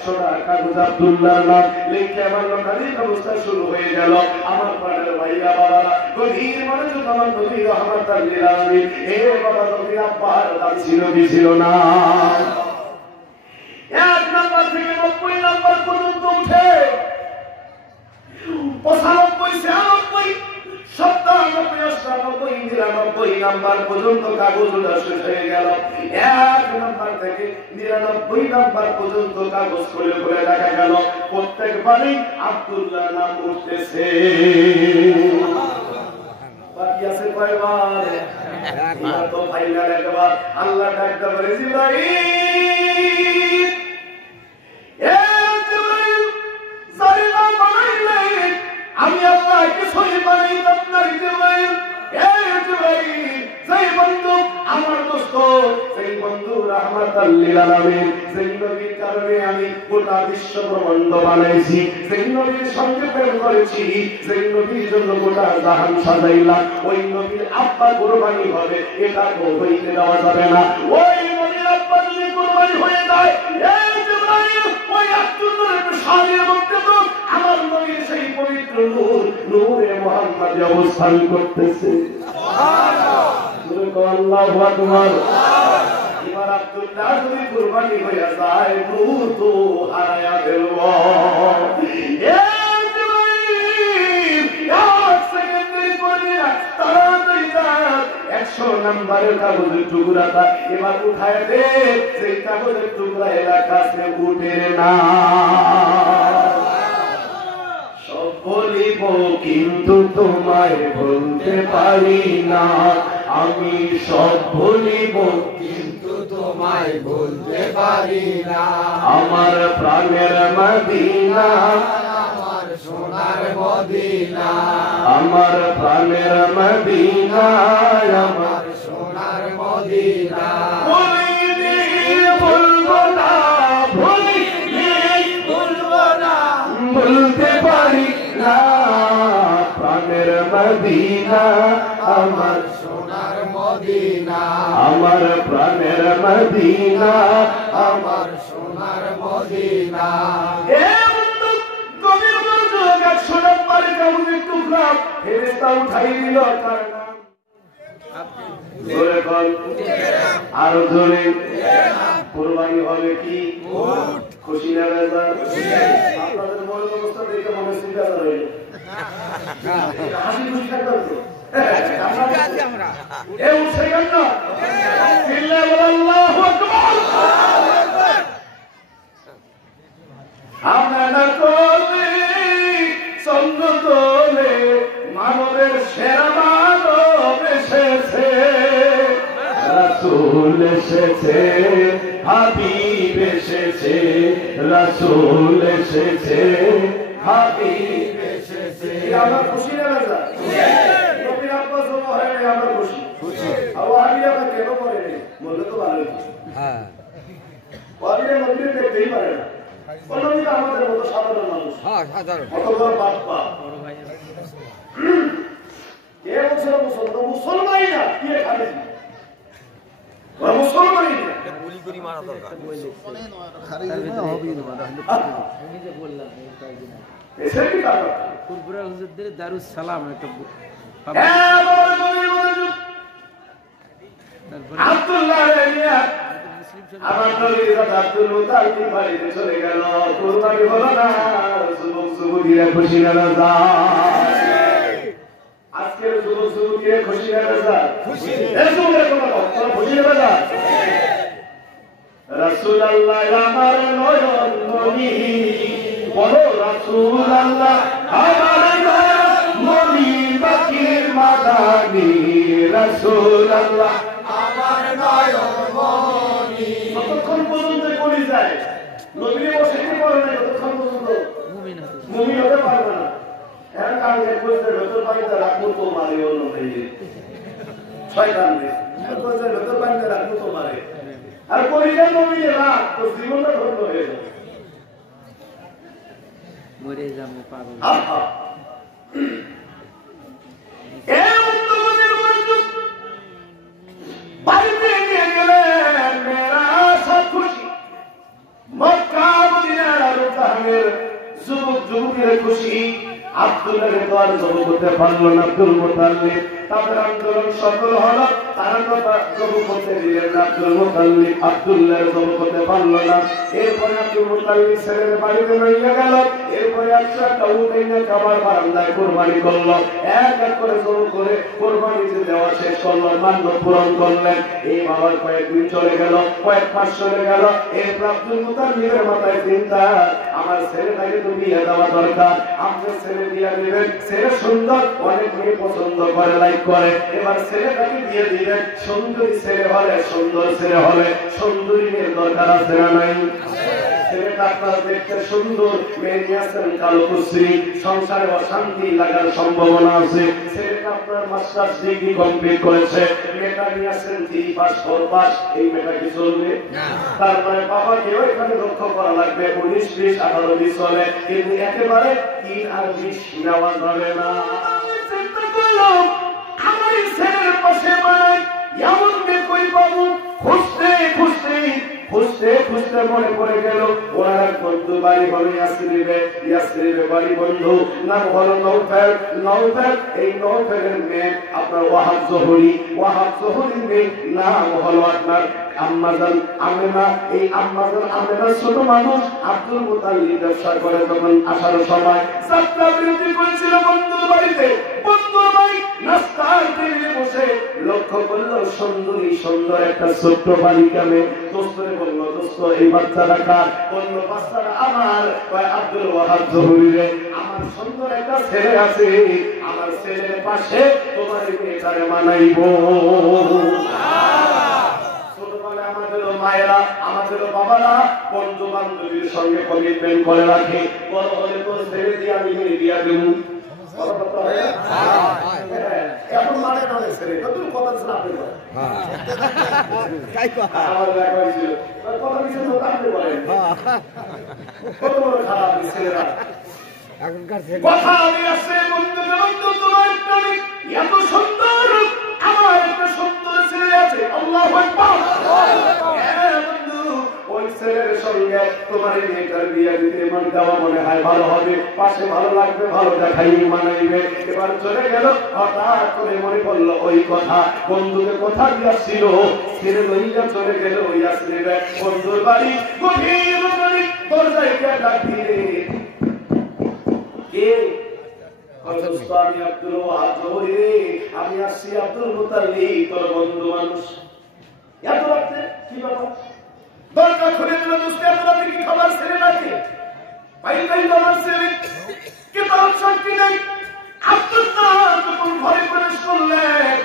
100 কাগজ আব্দুল্লাহর নাম লিখে আমার লটারির ব্যবস্থা শুরু হয়ে গেল। আমার প্রাণের ভাইরা বাবারা, গভীর মনোযোগ আমার নবী রহমাতুল লিল আলামিন। এ বাবা, নবীর আব্বার নাম ছিল কি ছিল না? 1 নাম্বার থেকে 90 নাম্বার পর্যন্ত উঠে 95, 96, 97, 99 নাম্বার পর্যন্ত কাগজ ওঠা শেষ হয়ে গেল। 1 নাম্বার থেকে 99 নাম্বার পর্যন্ত কাগজ খুলে খুলে দেখা গেল প্রত্যেকবারই আব্দুল্লাহ নাম উঠতেছে। বাকি আছে কয়বার? তো ফাইনাল একবার। আল্লাহ ডাকতে বলে, জিবরাইল, এ জিবরাইল, জালিমা বানাইলে আমি আল্লাহ কিছুই বানাইতাম না। জিবরাইল, এ জিবরাইল, যেই বন্ধু আমার দোস্ত, সেই বন্ধু রাহমাতুল লিল আলামিন, সেই নবীর কারণে আমি গোটা বিশ্ব ব্রহ্মাণ্ড বানাইছি, সেই নবীর সঙ্গে প্রেম করেছি, সেই নবীর জন্য গোটা জাহান সাজাইলাম। ওই নবীর আব্বা কুরবানি হবে, এটা তো হইতে দেওয়া যাবে না। ওই নবীর আব্বা যদি কুরবানি হয়ে যায়, এই জিবরাইল, ওই আব্দুল্লাহর শানের মধ্যে তো আমার নবীর সেই পবিত্র নূর, নূরে মুহাম্মদ অবস্থান করতেছে। সুবহানাল্লাহ। আল্লাহু আকবার। এবার আব্দুল্লাহ যদি কুরবানি হইয়া যায় নূর তো হারায়া গেল। নম্বরের কাগজের টুকরাটা এবার উঠায় দে, সেই কাগজের টুকরা এলাকা সে উঠে না। সব বলিব কিন্তু তোমায় বলতে পারি না, আমি সব বলিব কিন্তু তোমায় বলতে পারি না। আমার প্রাণের মদিনা, আমার সোনার মদিনা, আমার প্রাণের মদিনা, আমার সোনার মদিনা। বলিনি বলবো না, বলিনি বলবো না, বলতে পারি না, প্রাণের মদিনা আমার, সোনার মদিনা, আমার প্রাণের মদিনা, আমার সোনার মদিনা। আরো ধরে কোরবানি হবে কি খুশি না বেজার? আপনাদের মনের অবস্থা দেখে মনে হচ্ছে বেজার হইল। হাসি খুশি থাকবেন তো? আমরা এ উঠছে কেন না? চিল্লায় বলো আল্লাহু আকবার। আমরা করলে চন্দ্র তোলে মানবের সেরা মানব এসেছে, রাসূল এসেছে, হাবিব এসেছে, রাসূল এসেছে, হাবিব এসেছে। আমরা খুশি না বেজা? নবীর আব্বাস হয় আমরা খুশি। আওয়াহিয়া কেন করে বললে তো ভালোই। হ্যাঁ ওয়াহিয়া নবীর দেখতেই পারে না, নবী আমাদের মতো সাধারণ মানুষ। হ্যাঁ সাধারণ কত বড় বাপ্পা কে বলছে মুসলমান? মুসলমানই না, কে খাবে ওরা মুসলমানই না। গুলি করি মারা দরকার। আমি যে বললাম এই কয়েকদিন আগে, এসে কি কারণ? ফুরফুরা হুজুরদের দারুস সালাম একটা হ্যাঁ বড় বড় তারপরে আব্দুল্লাহ আলাইহিয়া মুসলিম আমার নবী আব্দুল মুতালিব বাড়িতে চলে গেল, কুরবানি হলো না। যুবক যুবতীরা খুশি না রাজা? আজকের যুবক যুবতীরা খুশি না রাজা? খুশি। এসো বলে কথা তোমরা খুশি না রাজা? রাসূলুল্লাহ আমার নয়ন মনি, বলো রাসূলুল্লাহ আমার নয়ন মনি, বাকির মাদানি রাসূলুল্লাহ আমার নয়ন মনি। কতক্ষণ পর্যন্ত করি যায় নবী বসে কি করে না? কতক্ষণ পর্যন্ত মুমিন হতে মুমিন হতে পারবে না। এখন কালকে বলতে ভেতর বাড়িতে রাখবো তো মারে অন্য ভাইয়ে শয়তান রে, বলতে ভেতর বাড়িতে রাখবো তো মারে। আর করিলে নবী রাখ তো জীবনটা ধন্য হয়ে যাবে। মরে যাবো পাগল। আহা এই উত্তমের মধ্যে বাড়িতে নিয়ে গেলেন মেরা সব খুশি। মক্কা মদিনার আরো তাহমের যুবক যুবতীরা খুশি। আব্দুল্লাহকে তো আর জব করতে পারলো না আব্দুল মুতাল্লিব। তাদের আন্দোলন সফল হলো, তারা কথা জব করতে দিলেন না আব্দুল মুতাল্লিব। আব্দুল্লাহকে জব করতে পারলো না। এরপরে আব্দুল মুতাল্লিব ছেলের বাড়িতে নিয়ে গেল। এরপরে একটা উঠাইনা খাবার বারান্দায় কোরবানি করলো। এক এক করে জব করে কোরবানিতে দেওয়া শেষ করলো, মান্যত পূরণ করলেন। এই বাবার কয়েকদিন চলে গেল, কয়েক মাস চলে গেল। এরপর আব্দুল মুতাল্লিবের মাথায় চিন্তা, আমার ছেলেটাকে তো বিয়ে দেওয়া দরকার। আপনার ছেলে বিয়ে দিবেন, ছেলে সুন্দর, অনেক মেয়ে পছন্দ করে, লাইক করে। এবার ছেলেটাকে বিয়ে দিবেন, সুন্দরী ছেলে হলে, সুন্দর ছেলে হলে, সুন্দরী মেয়ের দরকার আছে না নাই? ছেলেটা আপনার দেখতে সুন্দর, মেয়ে নিয়ে আসেন কালো কুশ্রী, সংসারে অশান্তি লাগার সম্ভাবনা আছে। ছেলেটা আপনার মাস্টার্স ডিগ্রি কমপ্লিট করেছে, মেয়েটা নিয়ে আসেন 3 পাস 4 পাস, এই মেয়েটা কি চলবে? তারপরে বাবাকে ওইখানে লক্ষ্য করা লাগবে, 19 20 18 20 চলে, কিন্তু একেবারে 3 আর 20 নেওয়া যাবে না। চিন্তা করলাম আমার ছেলের পাশে মানে এমন মেয়ে কই পাবো? খুঁজতে খুঁজতে খুঁজতে খুঁজতে মনে পড়ে গেল ওনার এক বন্ধু বাড়ি হলো ইয়াসরিবে বাড়ি বন্ধু নাম হলো নওফেল। এই নওফেলের মেয়ে আপনার ওয়াহাব জোহরির মেয়ে নাম হলো আপনার আম্মাজান আমেনা। এই আম্মাজান আমেনা ছোট মানুষ আব্দুল মুতাল্লিব ব্যবসা করে যখন আসার সময় যাত্রা বিরতি করেছিল বন্ধুর বাড়িতে। বন্ধুর বাড়ি নাস্তার টেবিলে বসে লক্ষ্য করলো সুন্দর একটা ছোট্ট বালিকা মেয়ে। দোস্তরে বলল, দোস্ত এই বাচ্চাটা কার? বলল বাচ্চাটা আমার। কয় আব্দুল ওয়াহাব জহুরিরে, আমার সুন্দর একটা ছেলে আছে, আমার ছেলের পাশে তোমার মেয়েটারে মানাইবো। আমাদেরও মায়েরা, আমাদেরও বাবারা বন্ধু বান্ধবীর সঙ্গে কমিটমেন্ট করে রাখে, বড় হলে তোর ছেড়ে দিয়ে আমি বিয়া দেবো। এখন মানে ছেড়ে তুমি কথা ছিল আপনি কত বড় খারাপ ছেলেরা কথা আমি আছে বন্ধু তোমার এত সুন্দর, আমার একটা সুন্দর ছেলে আছে। আল্লাহু আকবার। বন্ধু ওই ছেলের সঙ্গে তোমার মেয়েটার বিয়ে দিতে মন দেওয়া মনে হয় ভালো হবে, পাশে ভালো লাগবে, ভালো দেখাই মানাইবে। এবার চলে গেল, হঠাৎ করে মনে পড়লো ওই কথা, বন্ধুকে কথা দিয়েছিল, ছেলে লইয়া চলে গেল ইয়াসরিবে বন্ধুর বাড়ি। গভীর বাড়ি দরজায় কে ডাক দিলে, কে? আমি আব্দুল ওয়াহাব জহুরি, আমি আসছি আব্দুল মুতাল্লিব, তোর বন্ধু মানুষ। এত রাতে কি ব্যাপার? দরজা খুলে দিল, দোস্ত এত রাতে কি খাবার ছেলে নাকি? ভাই তোমার ছেলে কে? তার শক্তি নেই। আব্দুল্লাহ যখন ঘরে প্রবেশ করলেন,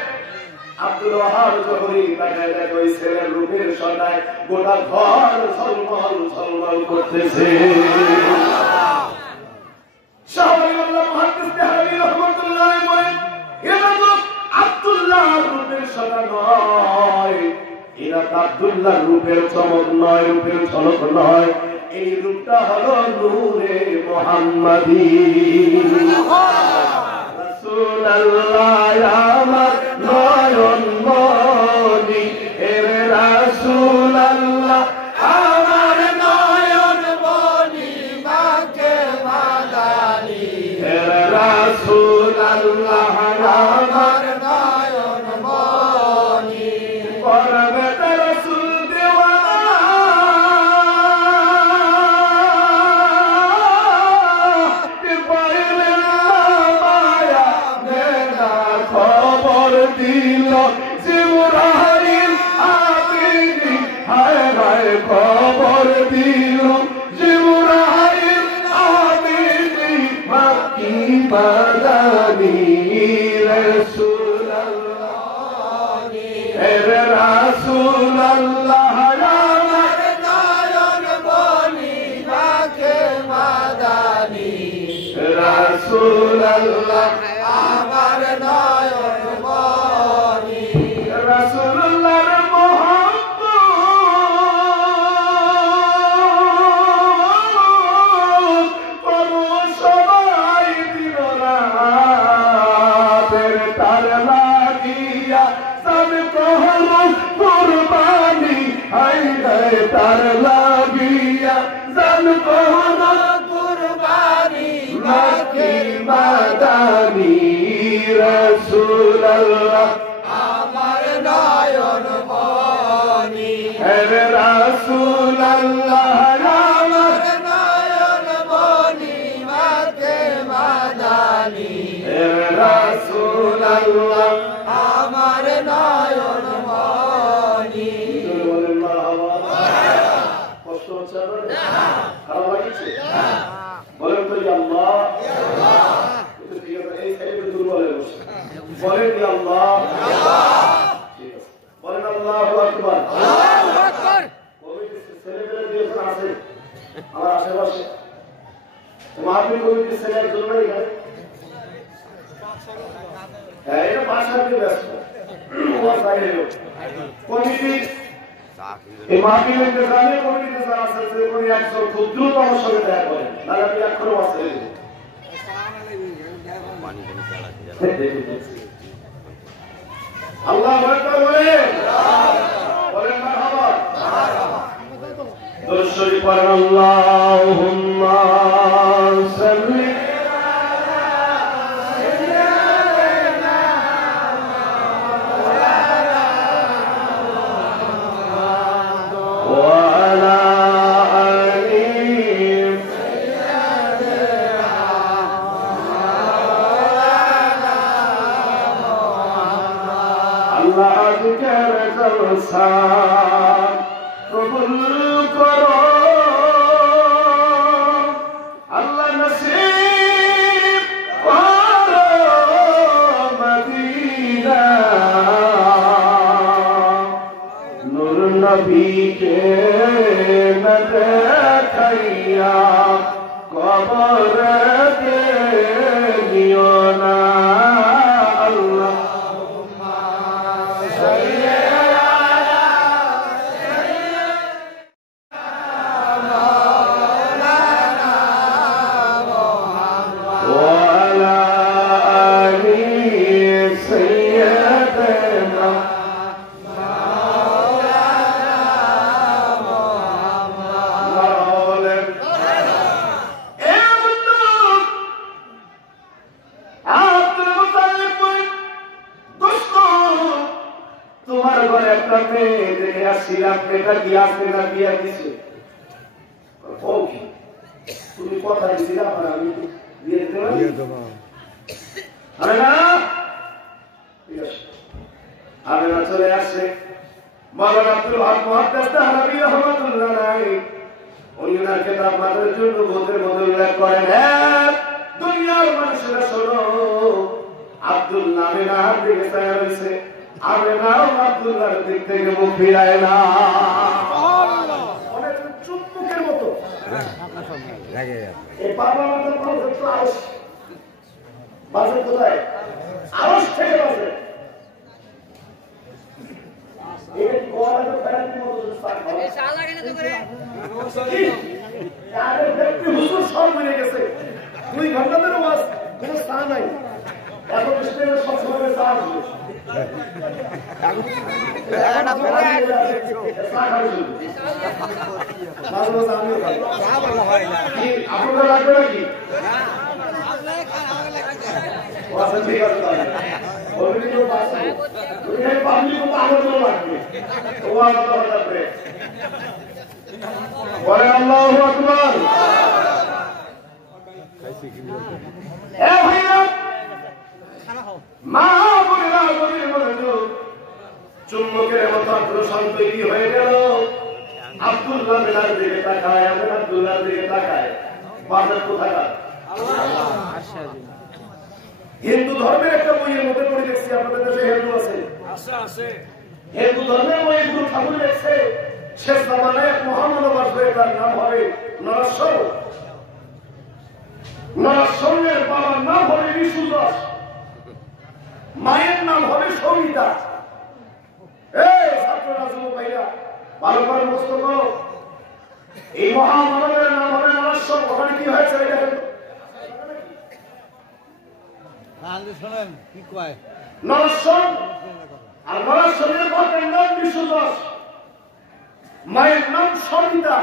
আব্দুল ওয়াহাব জহুরি তাকে দেখে ওই ছেলের রূপের সদায় গোটা ঘর ঝলমল করতেছে। আব্দুল্লাহ রূপের চমক নয়, রূপের ঝলক নয়, এই রূপটা হলো নূরে মুহাম্মাদী। রাসূলুল্লাহ আমার নয়ন মনি, এর রাসূলুল্লাহ আমার নয়ন মনি, মাকে মাদানি, এর রাসূলুল্লাহ আমার নয়ন মনি, করবে রাসূল দেওয়ানা, পাইলে মায়া দেনা খবর দিল জিবরাইল আমিনি, হায় হায় খবর দিল জিবরাইল আমিনি, মাকি মাদানি, রাসূলুল্লাহ এরে রাসূলুল্লাহ আমার নয়ন মনি, মাকে মাদানি, রাসূলুল্লাহ আমার নয়ন মনি। রাসূলুল্লাহর মহব্বত করো সবাই দিন রাতের, তার লাগিয়া সব করো কুরবানি, হায় হায় তার লাগিয়া সব করো কুরবানি, মাকে মাদানি, রাসূলুল্লাহ আমার নয়ন মনি, হে রাসূলুল্লাহ আমার নয়ন মনি, মাকে মাদানি, হে রাসূলুল্লাহ আমার নয়ন মনি। বলেন মারহাবা। কষ্ট হচ্ছে না? খারাপ লাগছে? বলেন তো আল্লাহ, এই সাইডে দুর্বল বসে বলেন আল্লাহ, বলেন আল্লাহু আকবার। ছেলেমেয়েরা দিয়েছেন আছে আমার আশেপাশে, মাহফিল কমিটির ছেলের জন্য এখানে এটা বাসার ব্যস্ত কমিটি, এই মাহফিলের গ্রামে কমিটিতে যারা আছে একজন খুব দ্রুত আমার সঙ্গে দেখা করেন, তাহলে আপনি এখনো আছে। আল্লাহু আকবার বলেন, বলেন মারহাবা। দুরূদ পড়েন আল্লাহুম্মা সাল্লি কবুল করো আল্লাহ নসিব করো মদিনা নূর নবীকে না দেখাইয়া কবরকে নিও না আল্লাহ চলে আসে মাওলানা আব্দুল হক মুহাদ্দিস তাহরাবি রাহমাতুল্লাহ আলাইহি উনি ওনার কিতাব মাদের জন্য ভূতের মধ্যে উল্লেখ করেন হ্যাঁ দুনিয়ার মানুষেরা শোনো আব্দুল নামে না দিকে চায় রয়েছে আমেনাও আব্দুল্লাহর দিক থেকে মুখ ফিরায় না আল্লাহ অনেক চুম্বকের মতো এই বাবা মাদের মানুষ একটু আরশ বাজে কোথায় আরশ থেকে বাজে এই কোয়ালাতে ফেরানোর মতো স্থান হবে এই শালা কেন তো করে আরে ব্যক্তি হুজুর সব মিলে গেছে 2 ঘন্টা ধরে ওয়াজ কোনো স্থান নাই এত স্টেজে সব সময় চা আসবে এটা পড়া চা খাবে মাঝে মাঝে আমিও খাই চা ভালো হয় না কি আপনারা লাগবে নাকি আপনারা খাওয়া লাগবে ওয়াজ ঠিক আছে ওই তো পাশে ওই পাবলিক তো আলো লাগবে ওয়াজ তো লাগবে বলে আল্লাহু আকবার এ ভাইরা মা বলিরা বলির মতো চুম্বকের মতো আগ্রসন তৈরি হয়ে গেল আব্দুল্লাহ বিন দিকে তাকায় আব্দুল্লাহ দিকে তাকায় বাজার কোথায় আল্লাহ হিন্দু ধর্মের একটা বইয়ের মধ্যে পড়ে দেখছি আপনাদের দেশে হিন্দু আছে আছে হিন্দু ধর্মের বই গুরু ঠাকুর লেখছে শেষ জামানায় এক মহামানব আসবে তার নাম হবে নরসর নরসরের বাবার নাম হবে বিশুদাস মায়ের নাম হবে সবিতা এই ছাত্ররা যুবক ভাইরা ভালো করে মুখস্থ করো এই মহামানবের নাম হবে নরসর ওখানে কি হয়েছে দেখেন শোনেন কি কয় নরসর আর নরসরের বাবার নাম বিশুদাস মায়ের নাম সবিতা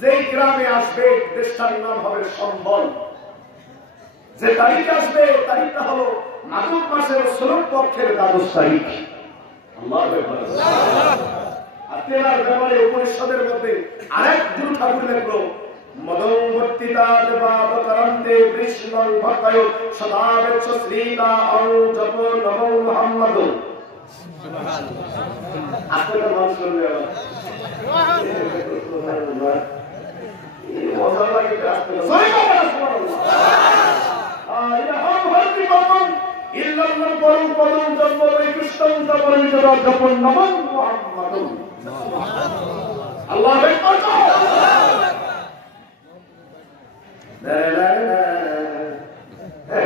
যেই গ্রামে আসবে দেশটার নাম হবে সম্বল যে তারিখ আসবে তারিখটা হলো মাগুর মাসের 16 পক্ষের 12 তারিখ আর তেলার ব্যাপারে উপনিষদের মধ্যে আরেক গুরু ঠাকুর লেখলো মদংবর্তিতা দেবাবতরন্তে কৃষ্ণং ভক্তয় সদাবেচ্ছ শ্রীতা অং জপ নমো মুহাম্মদ আপনারা নাম শুনবে মজা লাগে আসতে ইল্লাল্লাহ পরম পদম জন্ম কৃষ্ণং জপন নমো মুহাম্মদ আল্লাহু আকবার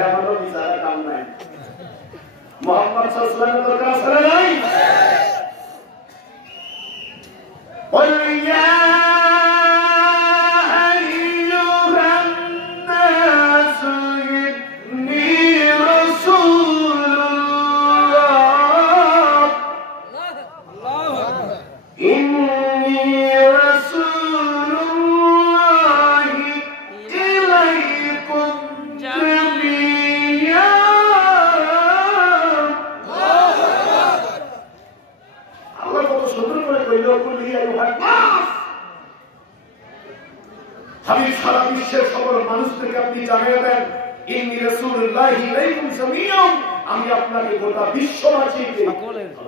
আমারও বিচার কাম নাই মুহাম্মদ সাল্লাল্লাহু আলাইহি ওয়াসাল্লামের দরকার আছে নাই إني رسول ইন্নী রাসূলুল্লাহি ইলাইকুম জামিআন, আমি আপনাকে গোটা বিশ্ববাসীকে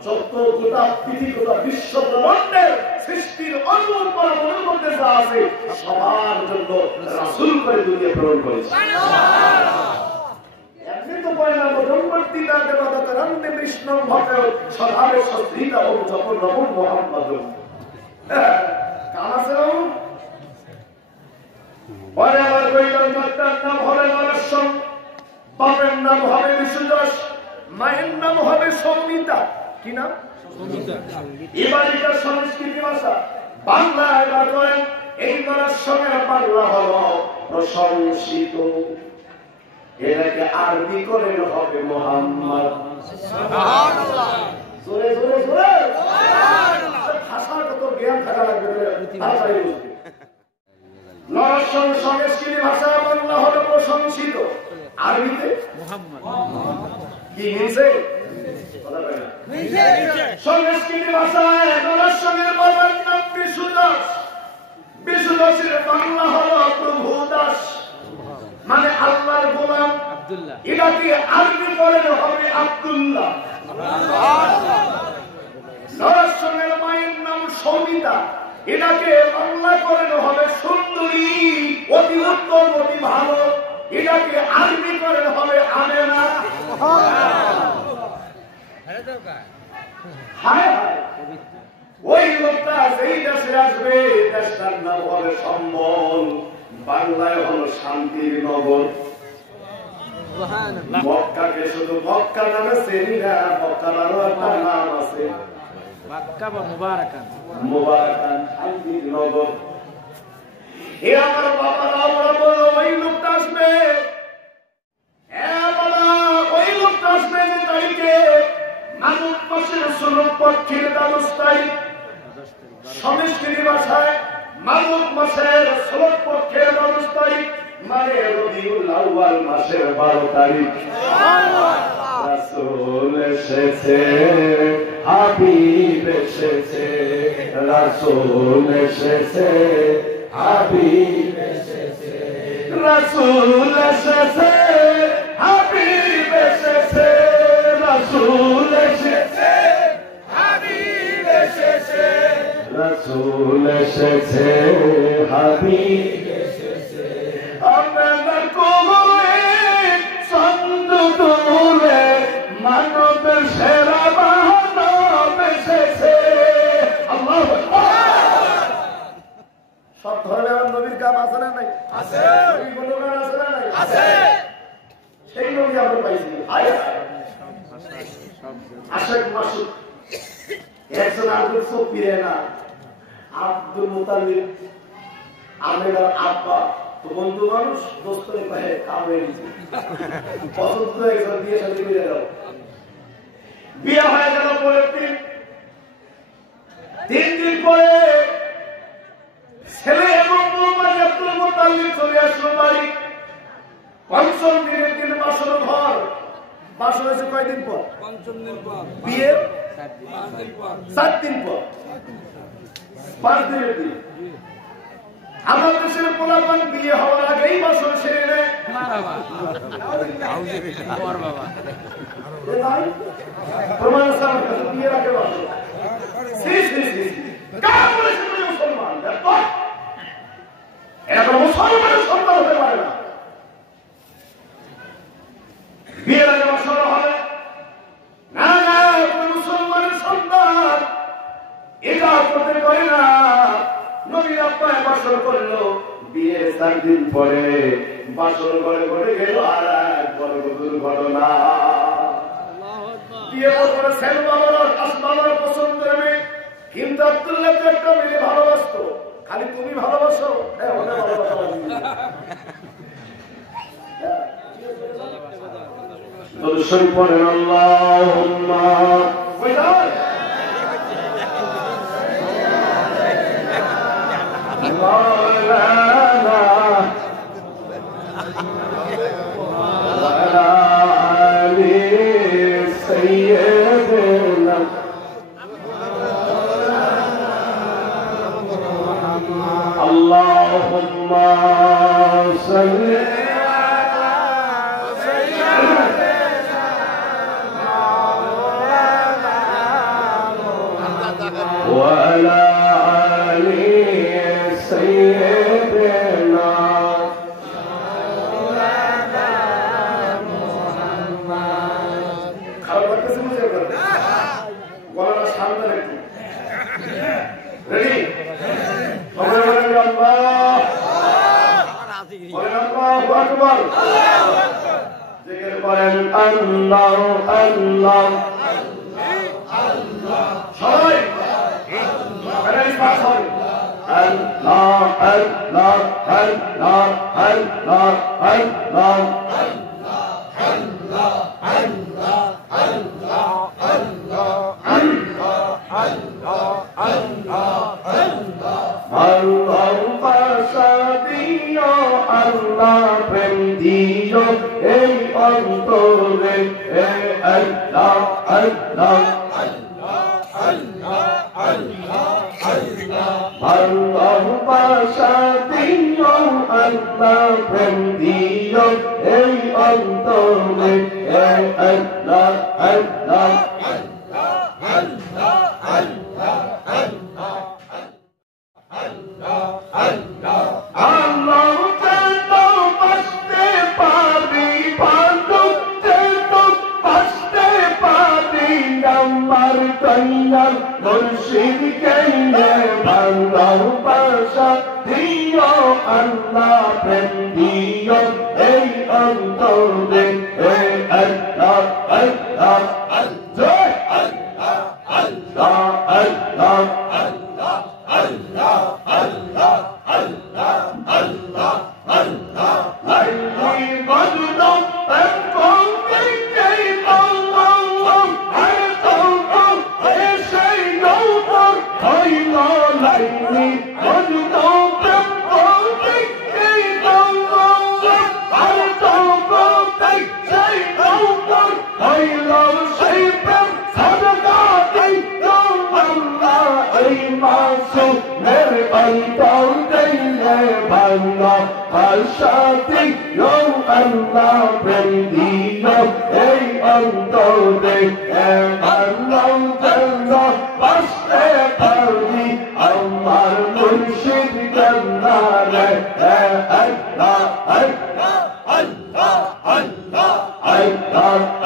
যত গোটা পৃথিবী গোটা বিশ্ব ব্রহ্মাণ্ডের সৃষ্টির অনুপরের মধ্যে যা আছে সবার জন্য রাসূল করে দুনিয়া প্রেরণ করেছি। এমনি তো বলে না ব্রহ্মটি তাকে বাধা করন্তে বিষ্ণু ভক্ত সদাবে সস্ত্রীতা ও যখন নবম মোহাম্মদ কাম আছে না পরে আমার কইলাম তার নাম হবে নরসম, বাপের নাম হবে বিশুদাস, মায়ের নাম হবে সৌমিতা। কি নাম? এবারিকার সংস্কৃতি ভাষা বাংলায় করেন এই নরসমের বাংলা হলো প্রশংসিত, এটাকে আরবি করে হবে মোহাম্মদ। জোরে জোরে জোরে ভাষার কত জ্ঞান থাকা লাগবে তাড়াতাড়ি বুঝবে। নরসম সংস্কৃতি ভাষা বাংলা হলো প্রশংসিত, আরবিতে মোহাম্মদ। কি মিলছে? সংস্কৃতি ভাষায় নরসমের বাবার নাম বিশুদাস, বিশুদাসের বাংলা হলো প্রভু দাস, মানে আল্লাহর গোলাম। এটাকে আরবি করে হবে আব্দুল্লাহ। নরসমের মায়ের নাম সৌমিতা, এটাকে বাংলা করে হবে সুন্দরী, অতি উত্তম, অতি ভালো। এটাকে আরবি করে হবে আমেনা। ওই লোকটা যেই দেশে আসবে দেশটার নাম হবে সম্বল, বাংলায় হলো শান্তির নগর। মক্কাকে শুধু মক্কা নামে চিনি না, মক্কার আরো একটা নাম আছে মক্কা বা মুবারাকান, মুবারাকান শান্তির নগর। এ আমার বাবারা ওরা বলল ওই লোকটা আসবে, ওই লোকটা আসবে যে তারিখে মানব মাসের 16 পক্ষের 10 তারিখ, সংস্কৃতি ভাষায় মানব মাসের 16 পক্ষের 10 তারিখ মানে রবিউল আউয়াল মাসের 12 তারিখ। রাসূল এসেছে, হাবিব এসেছে, রাসূল এসেছে, হাবিব এসেছে, রাসূল এসেছে, হাবিব এসেছে, রাসূল এসেছে, হাবিব এসেছে, রাসূল এসেছে, হাবিব এসেছে। আমরা কোলে চন্দ্র দোলে মানবের সেরা মানব এসেছে। আল্লাহু আকবার। সব ধরনের নবীর কাম আছে না নাই? আছে। নবী গুণগান আছে না নাই? আছে। সেই নবী আমরা পাইছি। আশেক মাসুদ একজন আব্দুল সফিরে না, আব্দুল মুতালিব আমেনার আব্বা তো বন্ধু মানুষ, দোস্তরে পায়ে কামড়ে দিয়েছে, পছন্দ হয়ে গেল, বিয়ে শাদী করে গেল। বিয়ে হয়ে গেল পরের দিন, 3 দিন পরে ছেলে এবং বউ মানে আব্দুল মুতালিব চলে আসলো বাড়ি। 5ম দিনের দিন বাসর ঘর, বাসর হয়েছে কয়দিন পর? 5ম দিন পর। বিয়ে 7 দিন পর, 5 দিনের দিন। আমার দেশের পোলাপান বিয়ে হওয়ার আগেই বাসর সেরে নেয়। প্রমাণ আছে আমার কাছে, বিয়ের আগে বাসর। মুসলমান এখন মুসলমানের সন্তান হতে পারে না, বিয়ের আগে বাসর হবে না, না মুসলমানের সন্তান এটা করতে পারে না। নবীর আব্বায় বাসর করলো, বিয়ের 4 দিন পরে বাসর ঘরে ঘটে গেল আর এক বড় দুর্ঘটনা। বিয়ে করে ছেলে বাবার পছন্দ হবে, কিন্তু আব্দুল্লাহ তো একটা মেয়ে ভালোবাসতো, খালি তুমি ভালোবাসো, হ্যাঁ ওটা ভালোবাসা। দর্শন পড়েন আল্লাহুম্মা مولانا وعلى آل سيدنا اللهم صل على وعلى آل سيدنا খারাপ লাগতেছে বুঝে গলাটা সামনে রাখি রেডি সবাই বলেন আল্লাহ বলেন আল্লাহু আকবার জিকির করেন আল্লাহ আল্লাহ সবাই রেডি পাস হয় আল্লাহ আল্লাহ আল্লাহ আল্লাহ আল্লাহ Allah pasadiyo Allah bendiyo ei antore Allah Allah Allah pasadiyo Allah bendiyo ei antore Allah Allah মুর্শিদ কেনে বাংলার ভাষা দিও আল্লাহ প্রেম দিও এই অন্তরে আল্লাহ আল্লাহ আল্লাহ আল্লাহ আল্লাহ আল্লাহ আল্লাহ আল্লাহ আল্লাহ আল্লাহ আল্লাহ আল্লাহ বদলো প্রেম করতে চাই আল্লাহ Shati yo Allah bendiyo ei antore Allah jalla baste parvi amar murshid jannare Allah Allah Allah Allah Allah Allah Allah Allah Allah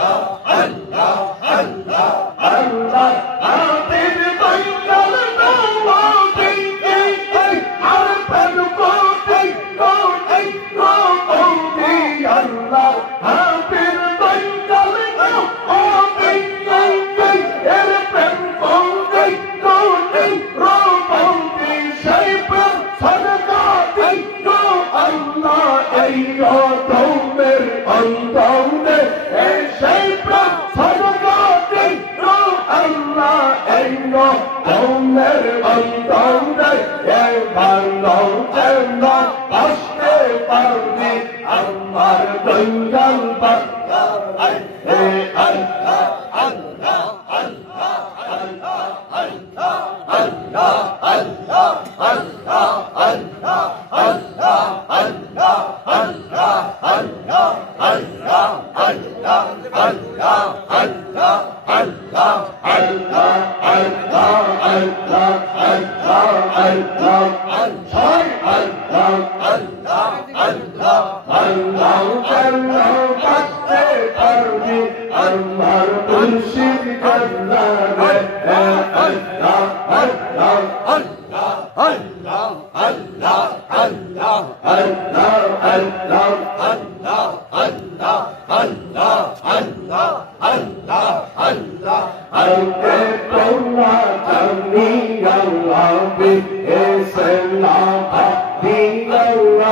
Allah Allah atir bainal nawati Allah happy Allah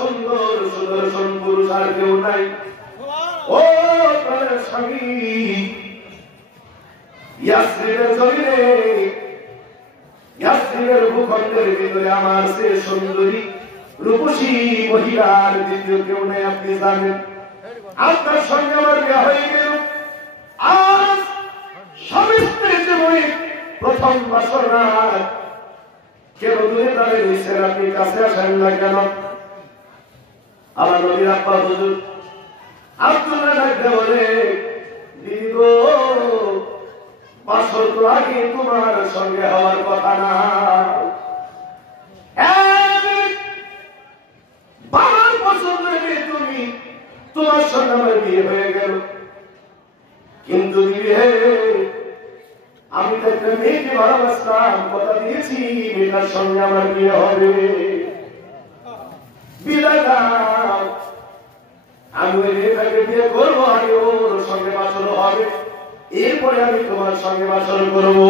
সুন্দর সুদর্শন পুরুষ আর কেউ নাই ও প্রাণের স্বামী ইয়াসরিনের জমিনে ইয়াসরিনের ভূখণ্ডের ভিতরে আমার সে সুন্দরী রূপসী মহিলার দ্বিতীয় কেউ নেই আপনি জানেন। আপনার সঙ্গে আমার বিয়ে হয়ে গেল, আজ স্বামী স্ত্রীর জীবনে প্রথম বছর রাত কেন দূরে দাঁড়িয়ে রয়েছেন, আপনি কাছে আসেন না কেন? আমার নবীর আব্বা হুজুর আব্দুল্লাহ ডাকতে বলে, দিদি গো, বছর তো আগে তোমার সঙ্গে হওয়ার কথা না, বাবার পছন্দের মেয়ে তুমি, তোমার সঙ্গে আমার বিয়ে হয়ে গেল। কিন্তু দিদি হে, আমি তো একটা মেয়েকে ভালোবাসতাম, কথা দিয়েছি মেয়েটার সঙ্গে আমার বিয়ে হবে, বিদায় দাও। আমি ওই মেয়েটাকে বিয়ে করবো, আগে ওর সঙ্গে বাসর হবে, এরপরে আমি তোমার সঙ্গে বাসর করবো।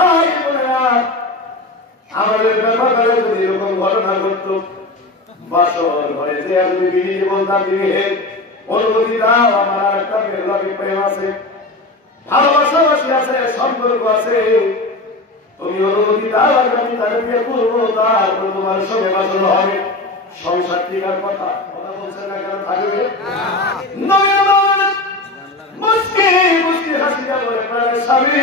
ভাই বোনেরা, আমাদের ব্যাপারে যদি এরকম ঘটনা ঘটতো, বাসর ঘরে যে আমি বিয়ে বলতাম, তিনি হে অনুমতি দাও, আমার আর একটা মেয়ের লাগে প্রেম আছে, ভালোবাসাবাসি আছে, সম্পর্ক আছে, তুমি অনুমতি দাও, আমি তাকে বিয়ে করবো, তারপর তোমার সঙ্গে বাসর হবে, সংসার টিকার কথা কথা বলছেন না কেন? থাকবে মুস্কি মুস্কি হাসিটা বলে, স্বামী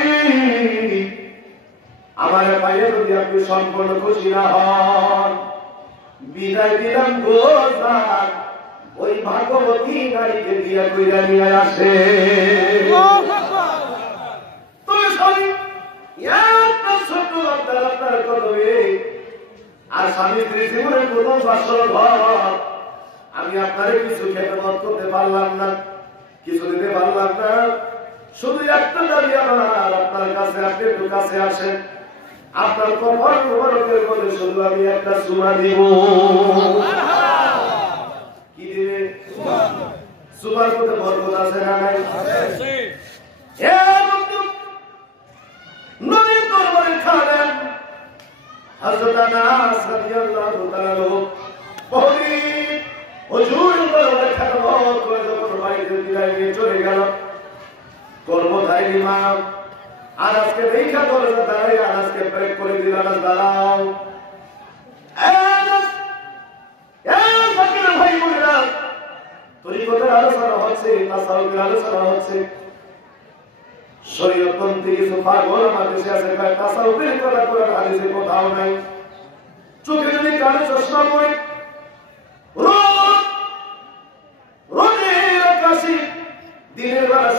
আমার পায়ে যদি আপনি সম্পূর্ণ খুশি না হন, বিদায় দিলাম গো, ওই ভাগবতী নারীকে বিয়ে কইরা নিয়ে আসে। তুমি স্বামী একটা ছোট্ট আপনার কদমে, আর স্বামী স্ত্রী জীবনের প্রথম বাসর ঘর, আমি আপনার কিছু খেদমত করতে পারলাম না, কিছু দিতে পারলাম না, শুধু একটা দাবি আমার আপনার কাছে, আপনি একটু কাছে আসেন, আপনার কপাল মোবারকের মধ্যে শুধু আমি একটা চুমা দিব। কি দিবে? চুমার মধ্যে বরকত আছে না নাই? নবীর দরবারে খালেন হযরত আনাস রাদিয়াল্লাহু তাআলা বলি, হুজুর দরবারে খেদমত করে যখন বাড়িতে বিদায় নিয়ে চলে গেল, কর্মধারী ইমাম আনাসকে দেখা দরজা দাঁড়িয়ে আনাসকে ব্রেক করে দিল, আনাস দাঁড়াও। ভাই বোনেরা, তরিকতের আলোচনা হচ্ছে, তাসাউফের আলোচনা হচ্ছে, শরীয়তপন্থী কিছু পাগল আমার দেশে আছে, তাসাউফের কথা কোরআন হাদিসে কোথাও নাই। চোখে যদি কালো চশমা পড়ে, রোদের আকাশে দিনের বেলা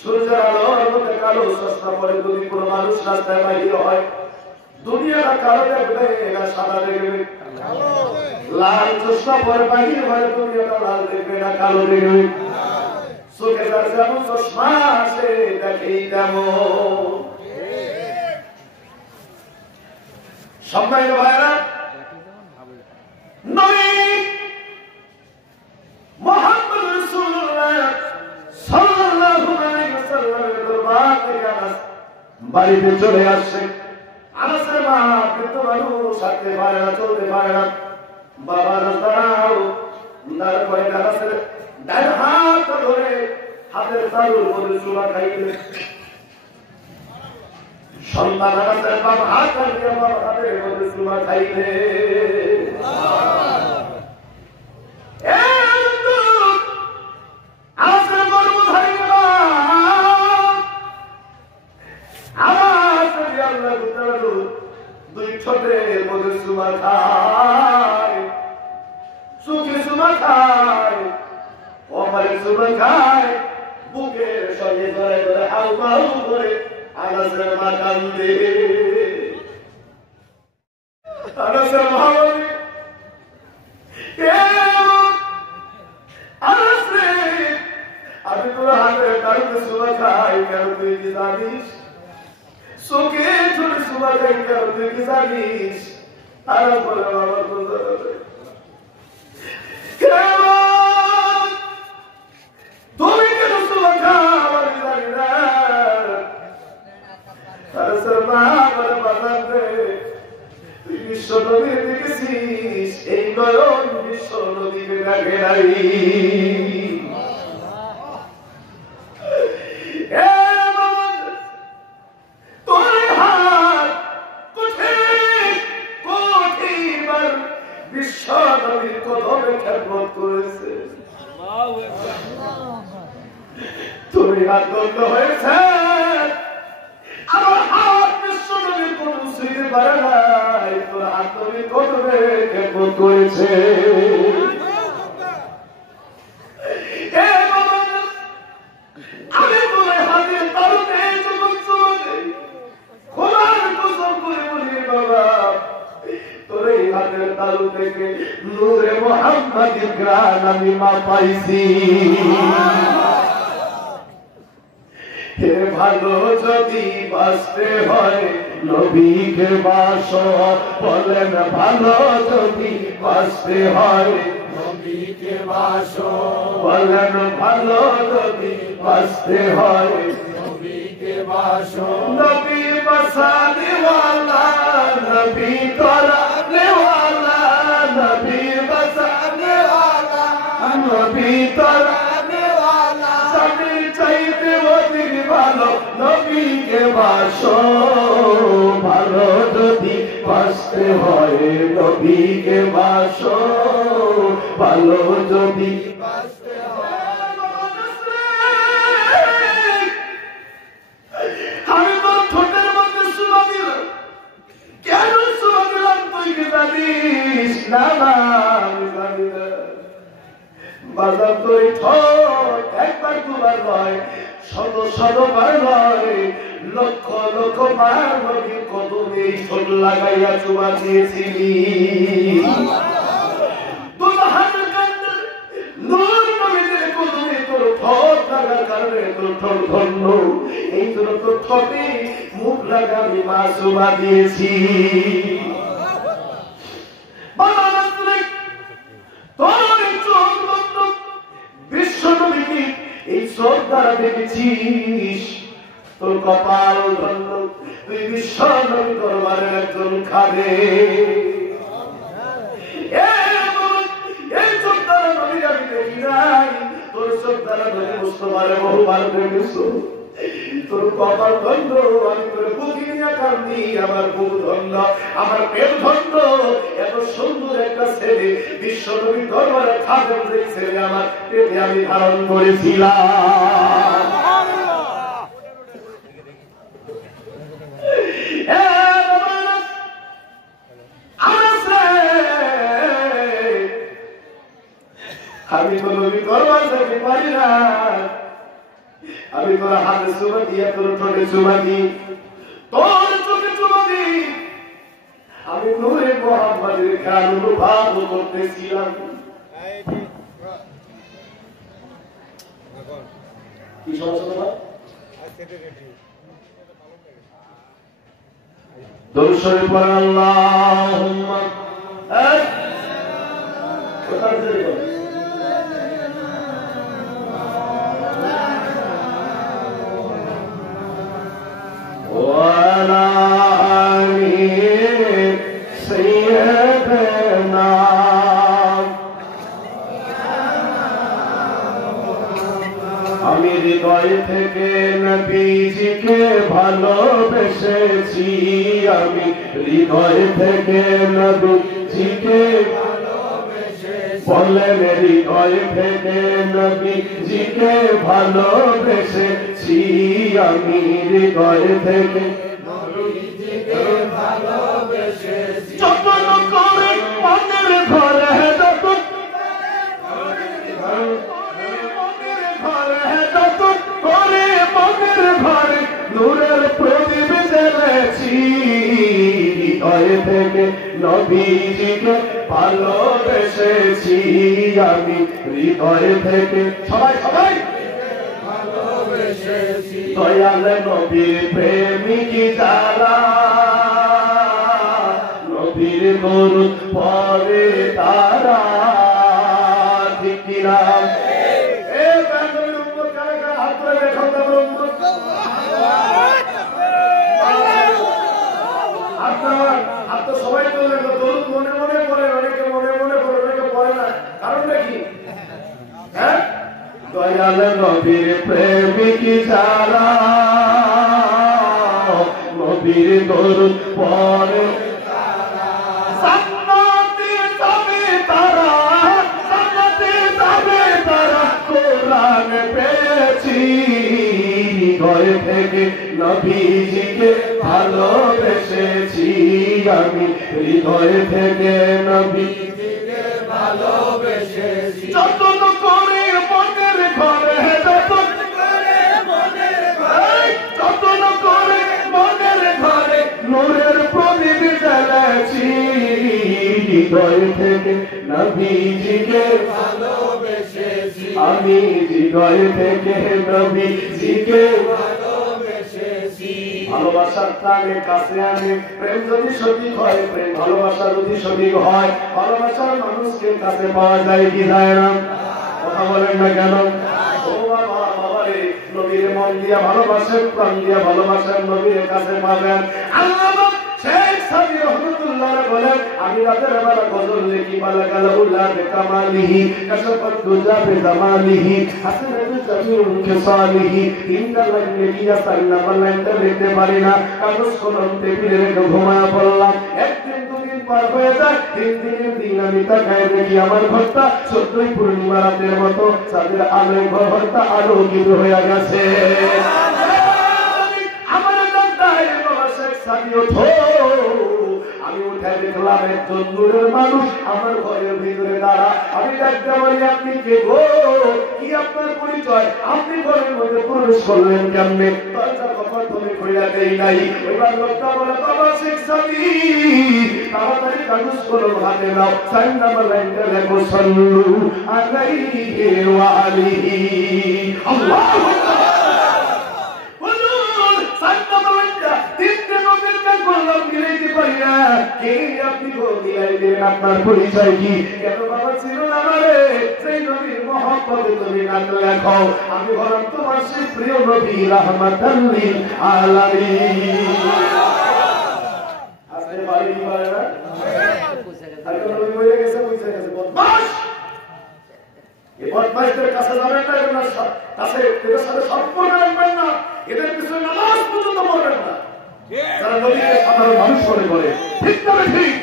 সূর্যের আলোর মধ্যে কালো চশমা পরে যদি কোনো মানুষ রাস্তায় বাইরে হয়, দুনিয়াটা কালো দেখবে না সাদা দেখবে? লাল চশমা পরে বাইরে হয়, দুনিয়াটা লাল দেখবে না কালো দেখবে? চোখে যার যেমন চশমা আছে দেখেই তেমন। সম্মানিত ভাইরা, নবী মুহাম্মদ রাসূলুল্লাহ সাল্লাল্লাহু আলাইহি ওয়াসাল্লামের দরবার থেকে আনাস বাড়িতে চলে আসছে। আনাসের মা কিন্তু মানুষ হাঁটতে পারে না, চলতে পারে না, বাবা দাঁড়াও, তারপরে আনাসের ডান হাত ধরে হাতের তালুর মধ্যে চুমা খাইলে, সন্তান আনাসের বাবা হাত ধরে বাবা হাতের মধ্যে চুমা খাইলে, দুই ছোটের মধ্যে চুমা খায়, চোখে চুমা খায়, কপালে চুমা খায়, বুকের সঙ্গে ধরে ধরে হাউ মাউ করে আনাসের মা কান্দে। আনাসের মা বলে, আনাস রে, আমি তোর হাতের কারণে চুমা খাই, কেন তুই কি জানিস? চোখে ছোট চুমা খাই, কেন তুই কি জানিস? আনাস বলে, বাবা তুমি কেন চুমা খাও আমি জানি না। আনাসের মা বলে, বাজার রে, তুই বিশ্ব নবীর দেখেছিস? এই নয়ন বিশ্ব নদীকে দেখে নাই। তোর হাত কঠিবার বিশ্ব নবীর কদমে খেদমত করেছে। তুমি আনন্দ হয়েছে আমার হাত বিশ্ব নবীর কোন মুসিতে পারে নাই, তোর হাত নবীর কদমে খেদমত করেছে। আমি তোর হাতের তালুতে যখন চলে খোলার কসম করে বলি বাবা, তোর এই হাতের তালু থেকে নূরে মুহাম্মাদি গ্রান আমি মা পাইছি। হে ভালো যদি বাঁচতে হয় নবীকে বাসো, বলেন ভালো যদি বাঁচতে হয় নবীকে বাসো, বলেন ভালো যদি বাঁচতে হয় নবীকে বাসো। নবী বাসানে ওয়ালা নবী তরানে ওয়ালা, নবী বাসানে ওয়ালা নবী তরানে ওয়ালা, স্বামীর চাইতে অধিক ভালো নবীকে বাসো, ভালো যদি বাঁচতে হয় নবীকে বাসো, ভালো যদি বাঁচতে হয়। আমি তোর ঠোঁটের মধ্যে সুমা দিলাম, কেন সুমা দিলাম তুই কি জানিস? না না আমি জানি না। বাজার তোর ঠোঁট একবার দুবার নয়, শত শতবার নয়, লক্ষ লক্ষ বার নবীর কদমে এই ঠোঁট লাগাইয়া চুমা দিয়েছিলি। তোর হাতের কাছে নূর নবীদের কদমে তোর ঠোঁট লাগার কারণে তোর ঠোঁট ধন্য, এই জন্য তোর ঠোঁটে মুখ লাগা আমি মা চুমা দিয়েছি। বাবা নাসরিক, তোর এই চোখ বন্ধ, বিশ্ব নবীকে এই চোখ দ্বারা দেখেছিস, তোর কপাল ধন্য, তুই বিশ্ব নবী দরবারের একজন খাবে। এই চোখ দ্বারা নবী আমি দেখি নাই, তোর চোখ দ্বারা নবী মুস্তফারে বহুবার দেখেছো। তোর কপাল ধন্য, আমি তোর বুকে নিয়ে কান্দি, আমার বুক ধন্য, আমার পেট ধন্য, এত সুন্দর একটা ছেলে বিশ্ব নবী দরবারে খাবেন, যে ছেলে আমার পেটে আমি ধারণ করেছিলাম। আমি তো নবী দরবার যেতে পারি না, আমি তোর হাতে চুমা দিয়া, তোর ঠোঁটে চুমা দি, তোর চোখে চুমা দি, আমি নূরে মুহাম্মাদের গান অনুভব করতেছিলাম। কি সমস্যা তোমার? দরুদ শরীফ পড়ো আল্লাহুম্মা কোথায় যাবে? وعلى آل سيدنا আমি হৃদয় থেকে নবীজিকে ভালোবেসেছি, আমি হৃদয় থেকে নবীজিকে ভালোবেসেছি, বললেন হৃদয় থেকে নবীজিকে ভালোবেসেছি, আমি হৃদয় থেকে নবীজিকে ভালোবেসেছি। যতন করে মনের ঘরে, যতন করে মনের ঘরে নূরের প্রদীপ জ্বেলেছি, হৃদয় থেকে নবীজিকে ভালোবেসেছি, আমি হৃদয় থেকে সবাই সবাই ভালোবেসেছি। দয়াল নবীর প্রেমিক যারা, নবীর দরুদ পড়ে তারা, ঠিক কিনা? সবাই মনে মনে পড়ে, অনেকে মনে মনে পড়ে, অনেকে পড়ে না। কারণটা কি? হ্যাঁ, দয়াল নবীর প্রেমিক যারা নবীর দরুদ পড়ে জান্নাতে যাবে তারা, জান্নাতে যাবে তারা। কোরআন পেয়েছি হৃদয় থেকে নবীজিকে ভালোবেসেছি আমি, হৃদয় থেকে নবীজিকে ভালোবেসেছি। যতন করে মনের ঘরে, যতন করে মনের ঘরে, যতন করে মনের ঘরে নূরের প্রদীপ জ্বালাছি, হৃদয় থেকে নবীজিকে ভালোবেসেছি আমি, হৃদয় থেকে নবীজিকে ভালোবেসেছি। ভালোবাসার টানে কাছে আনে প্রেম যদি সঠিক হয়, প্রেম ভালোবাসা যদি সঠিক হয়, ভালোবাসার মানুষকে কাছে পাওয়া যায় কি যায় না? কথা বলেন না কেন? ও বাবা, বাবারে, নবীর মন দিয়া ভালোবাসেন, প্রাণ দিয়া ভালোবাসেন, নবীর কাছে পাবেন। আল্লাহ শেখ সাদি রহমাতুল্লাহ বলেন, আমি রাতের বেলা গজল লিখি, বালাগাল উল্লাহ বিকামালিহি কাশফাত দুজা বিজামালিহি হাসানাতু জামিউল খিসালিহি। তিনটা লাইন লিখিয়া সাল্লাল্লাহু আলাইহি লিখতে পারি না, কাগজ কলম টেবিলে রেখে ঘুমায়া পড়লাম। একদিন দুদিন পার হয়ে যায়, তিন দিনের দিন আমি তাকায় দেখি আমার ঘরটা 14ই পূর্ণিমা রাতের মতো চাঁদের আলোয় ঘরটা আলোকিত হয়ে গেছে। আমি উঠে দেখলাম একজন দূরের মানুষ আমার ঘরের ভিতরে দাঁড়া। আমি ডাকতে বলি, আপনি কে গো? কি আপনার পরিচয়? আপনি ঘরের মধ্যে প্রবেশ করলেন কেমনে? দরজা কখন তুমি খুলে দেই নাই। এবার লোকটা বলে, বাবা শেখ সাদি, তাড়াতাড়ি কাগজ কলম হাতে নাও, 4 নাম্বার লাইনটা লেখো, সাল্লু আলাইহি ওয়া আলিহি। আল্লাহু আকবার। আপনার পরিচয় কি? কেন বাবা ছিল না রে? সেই নবীর মহব্বতে তুমি নাম লেখো। আমি বললাম, তোমার সেই প্রিয় নবী রাহমাতাল লিল আলামিন। আজকে বাড়ি কি বলে না? আর কোন নবী বলে গেছে, বুঝে গেছে বদমাশ। এই বদমাশদের কাছে যাবেন না, এদের কাছে এদের সাথে সম্পর্ক রাখবেন না, এদের পিছনে নামাজ পর্যন্ত পড়বেন না, যারা নবীকে সাধারণ মানুষ মনে করে। ঠিক না ঠিক?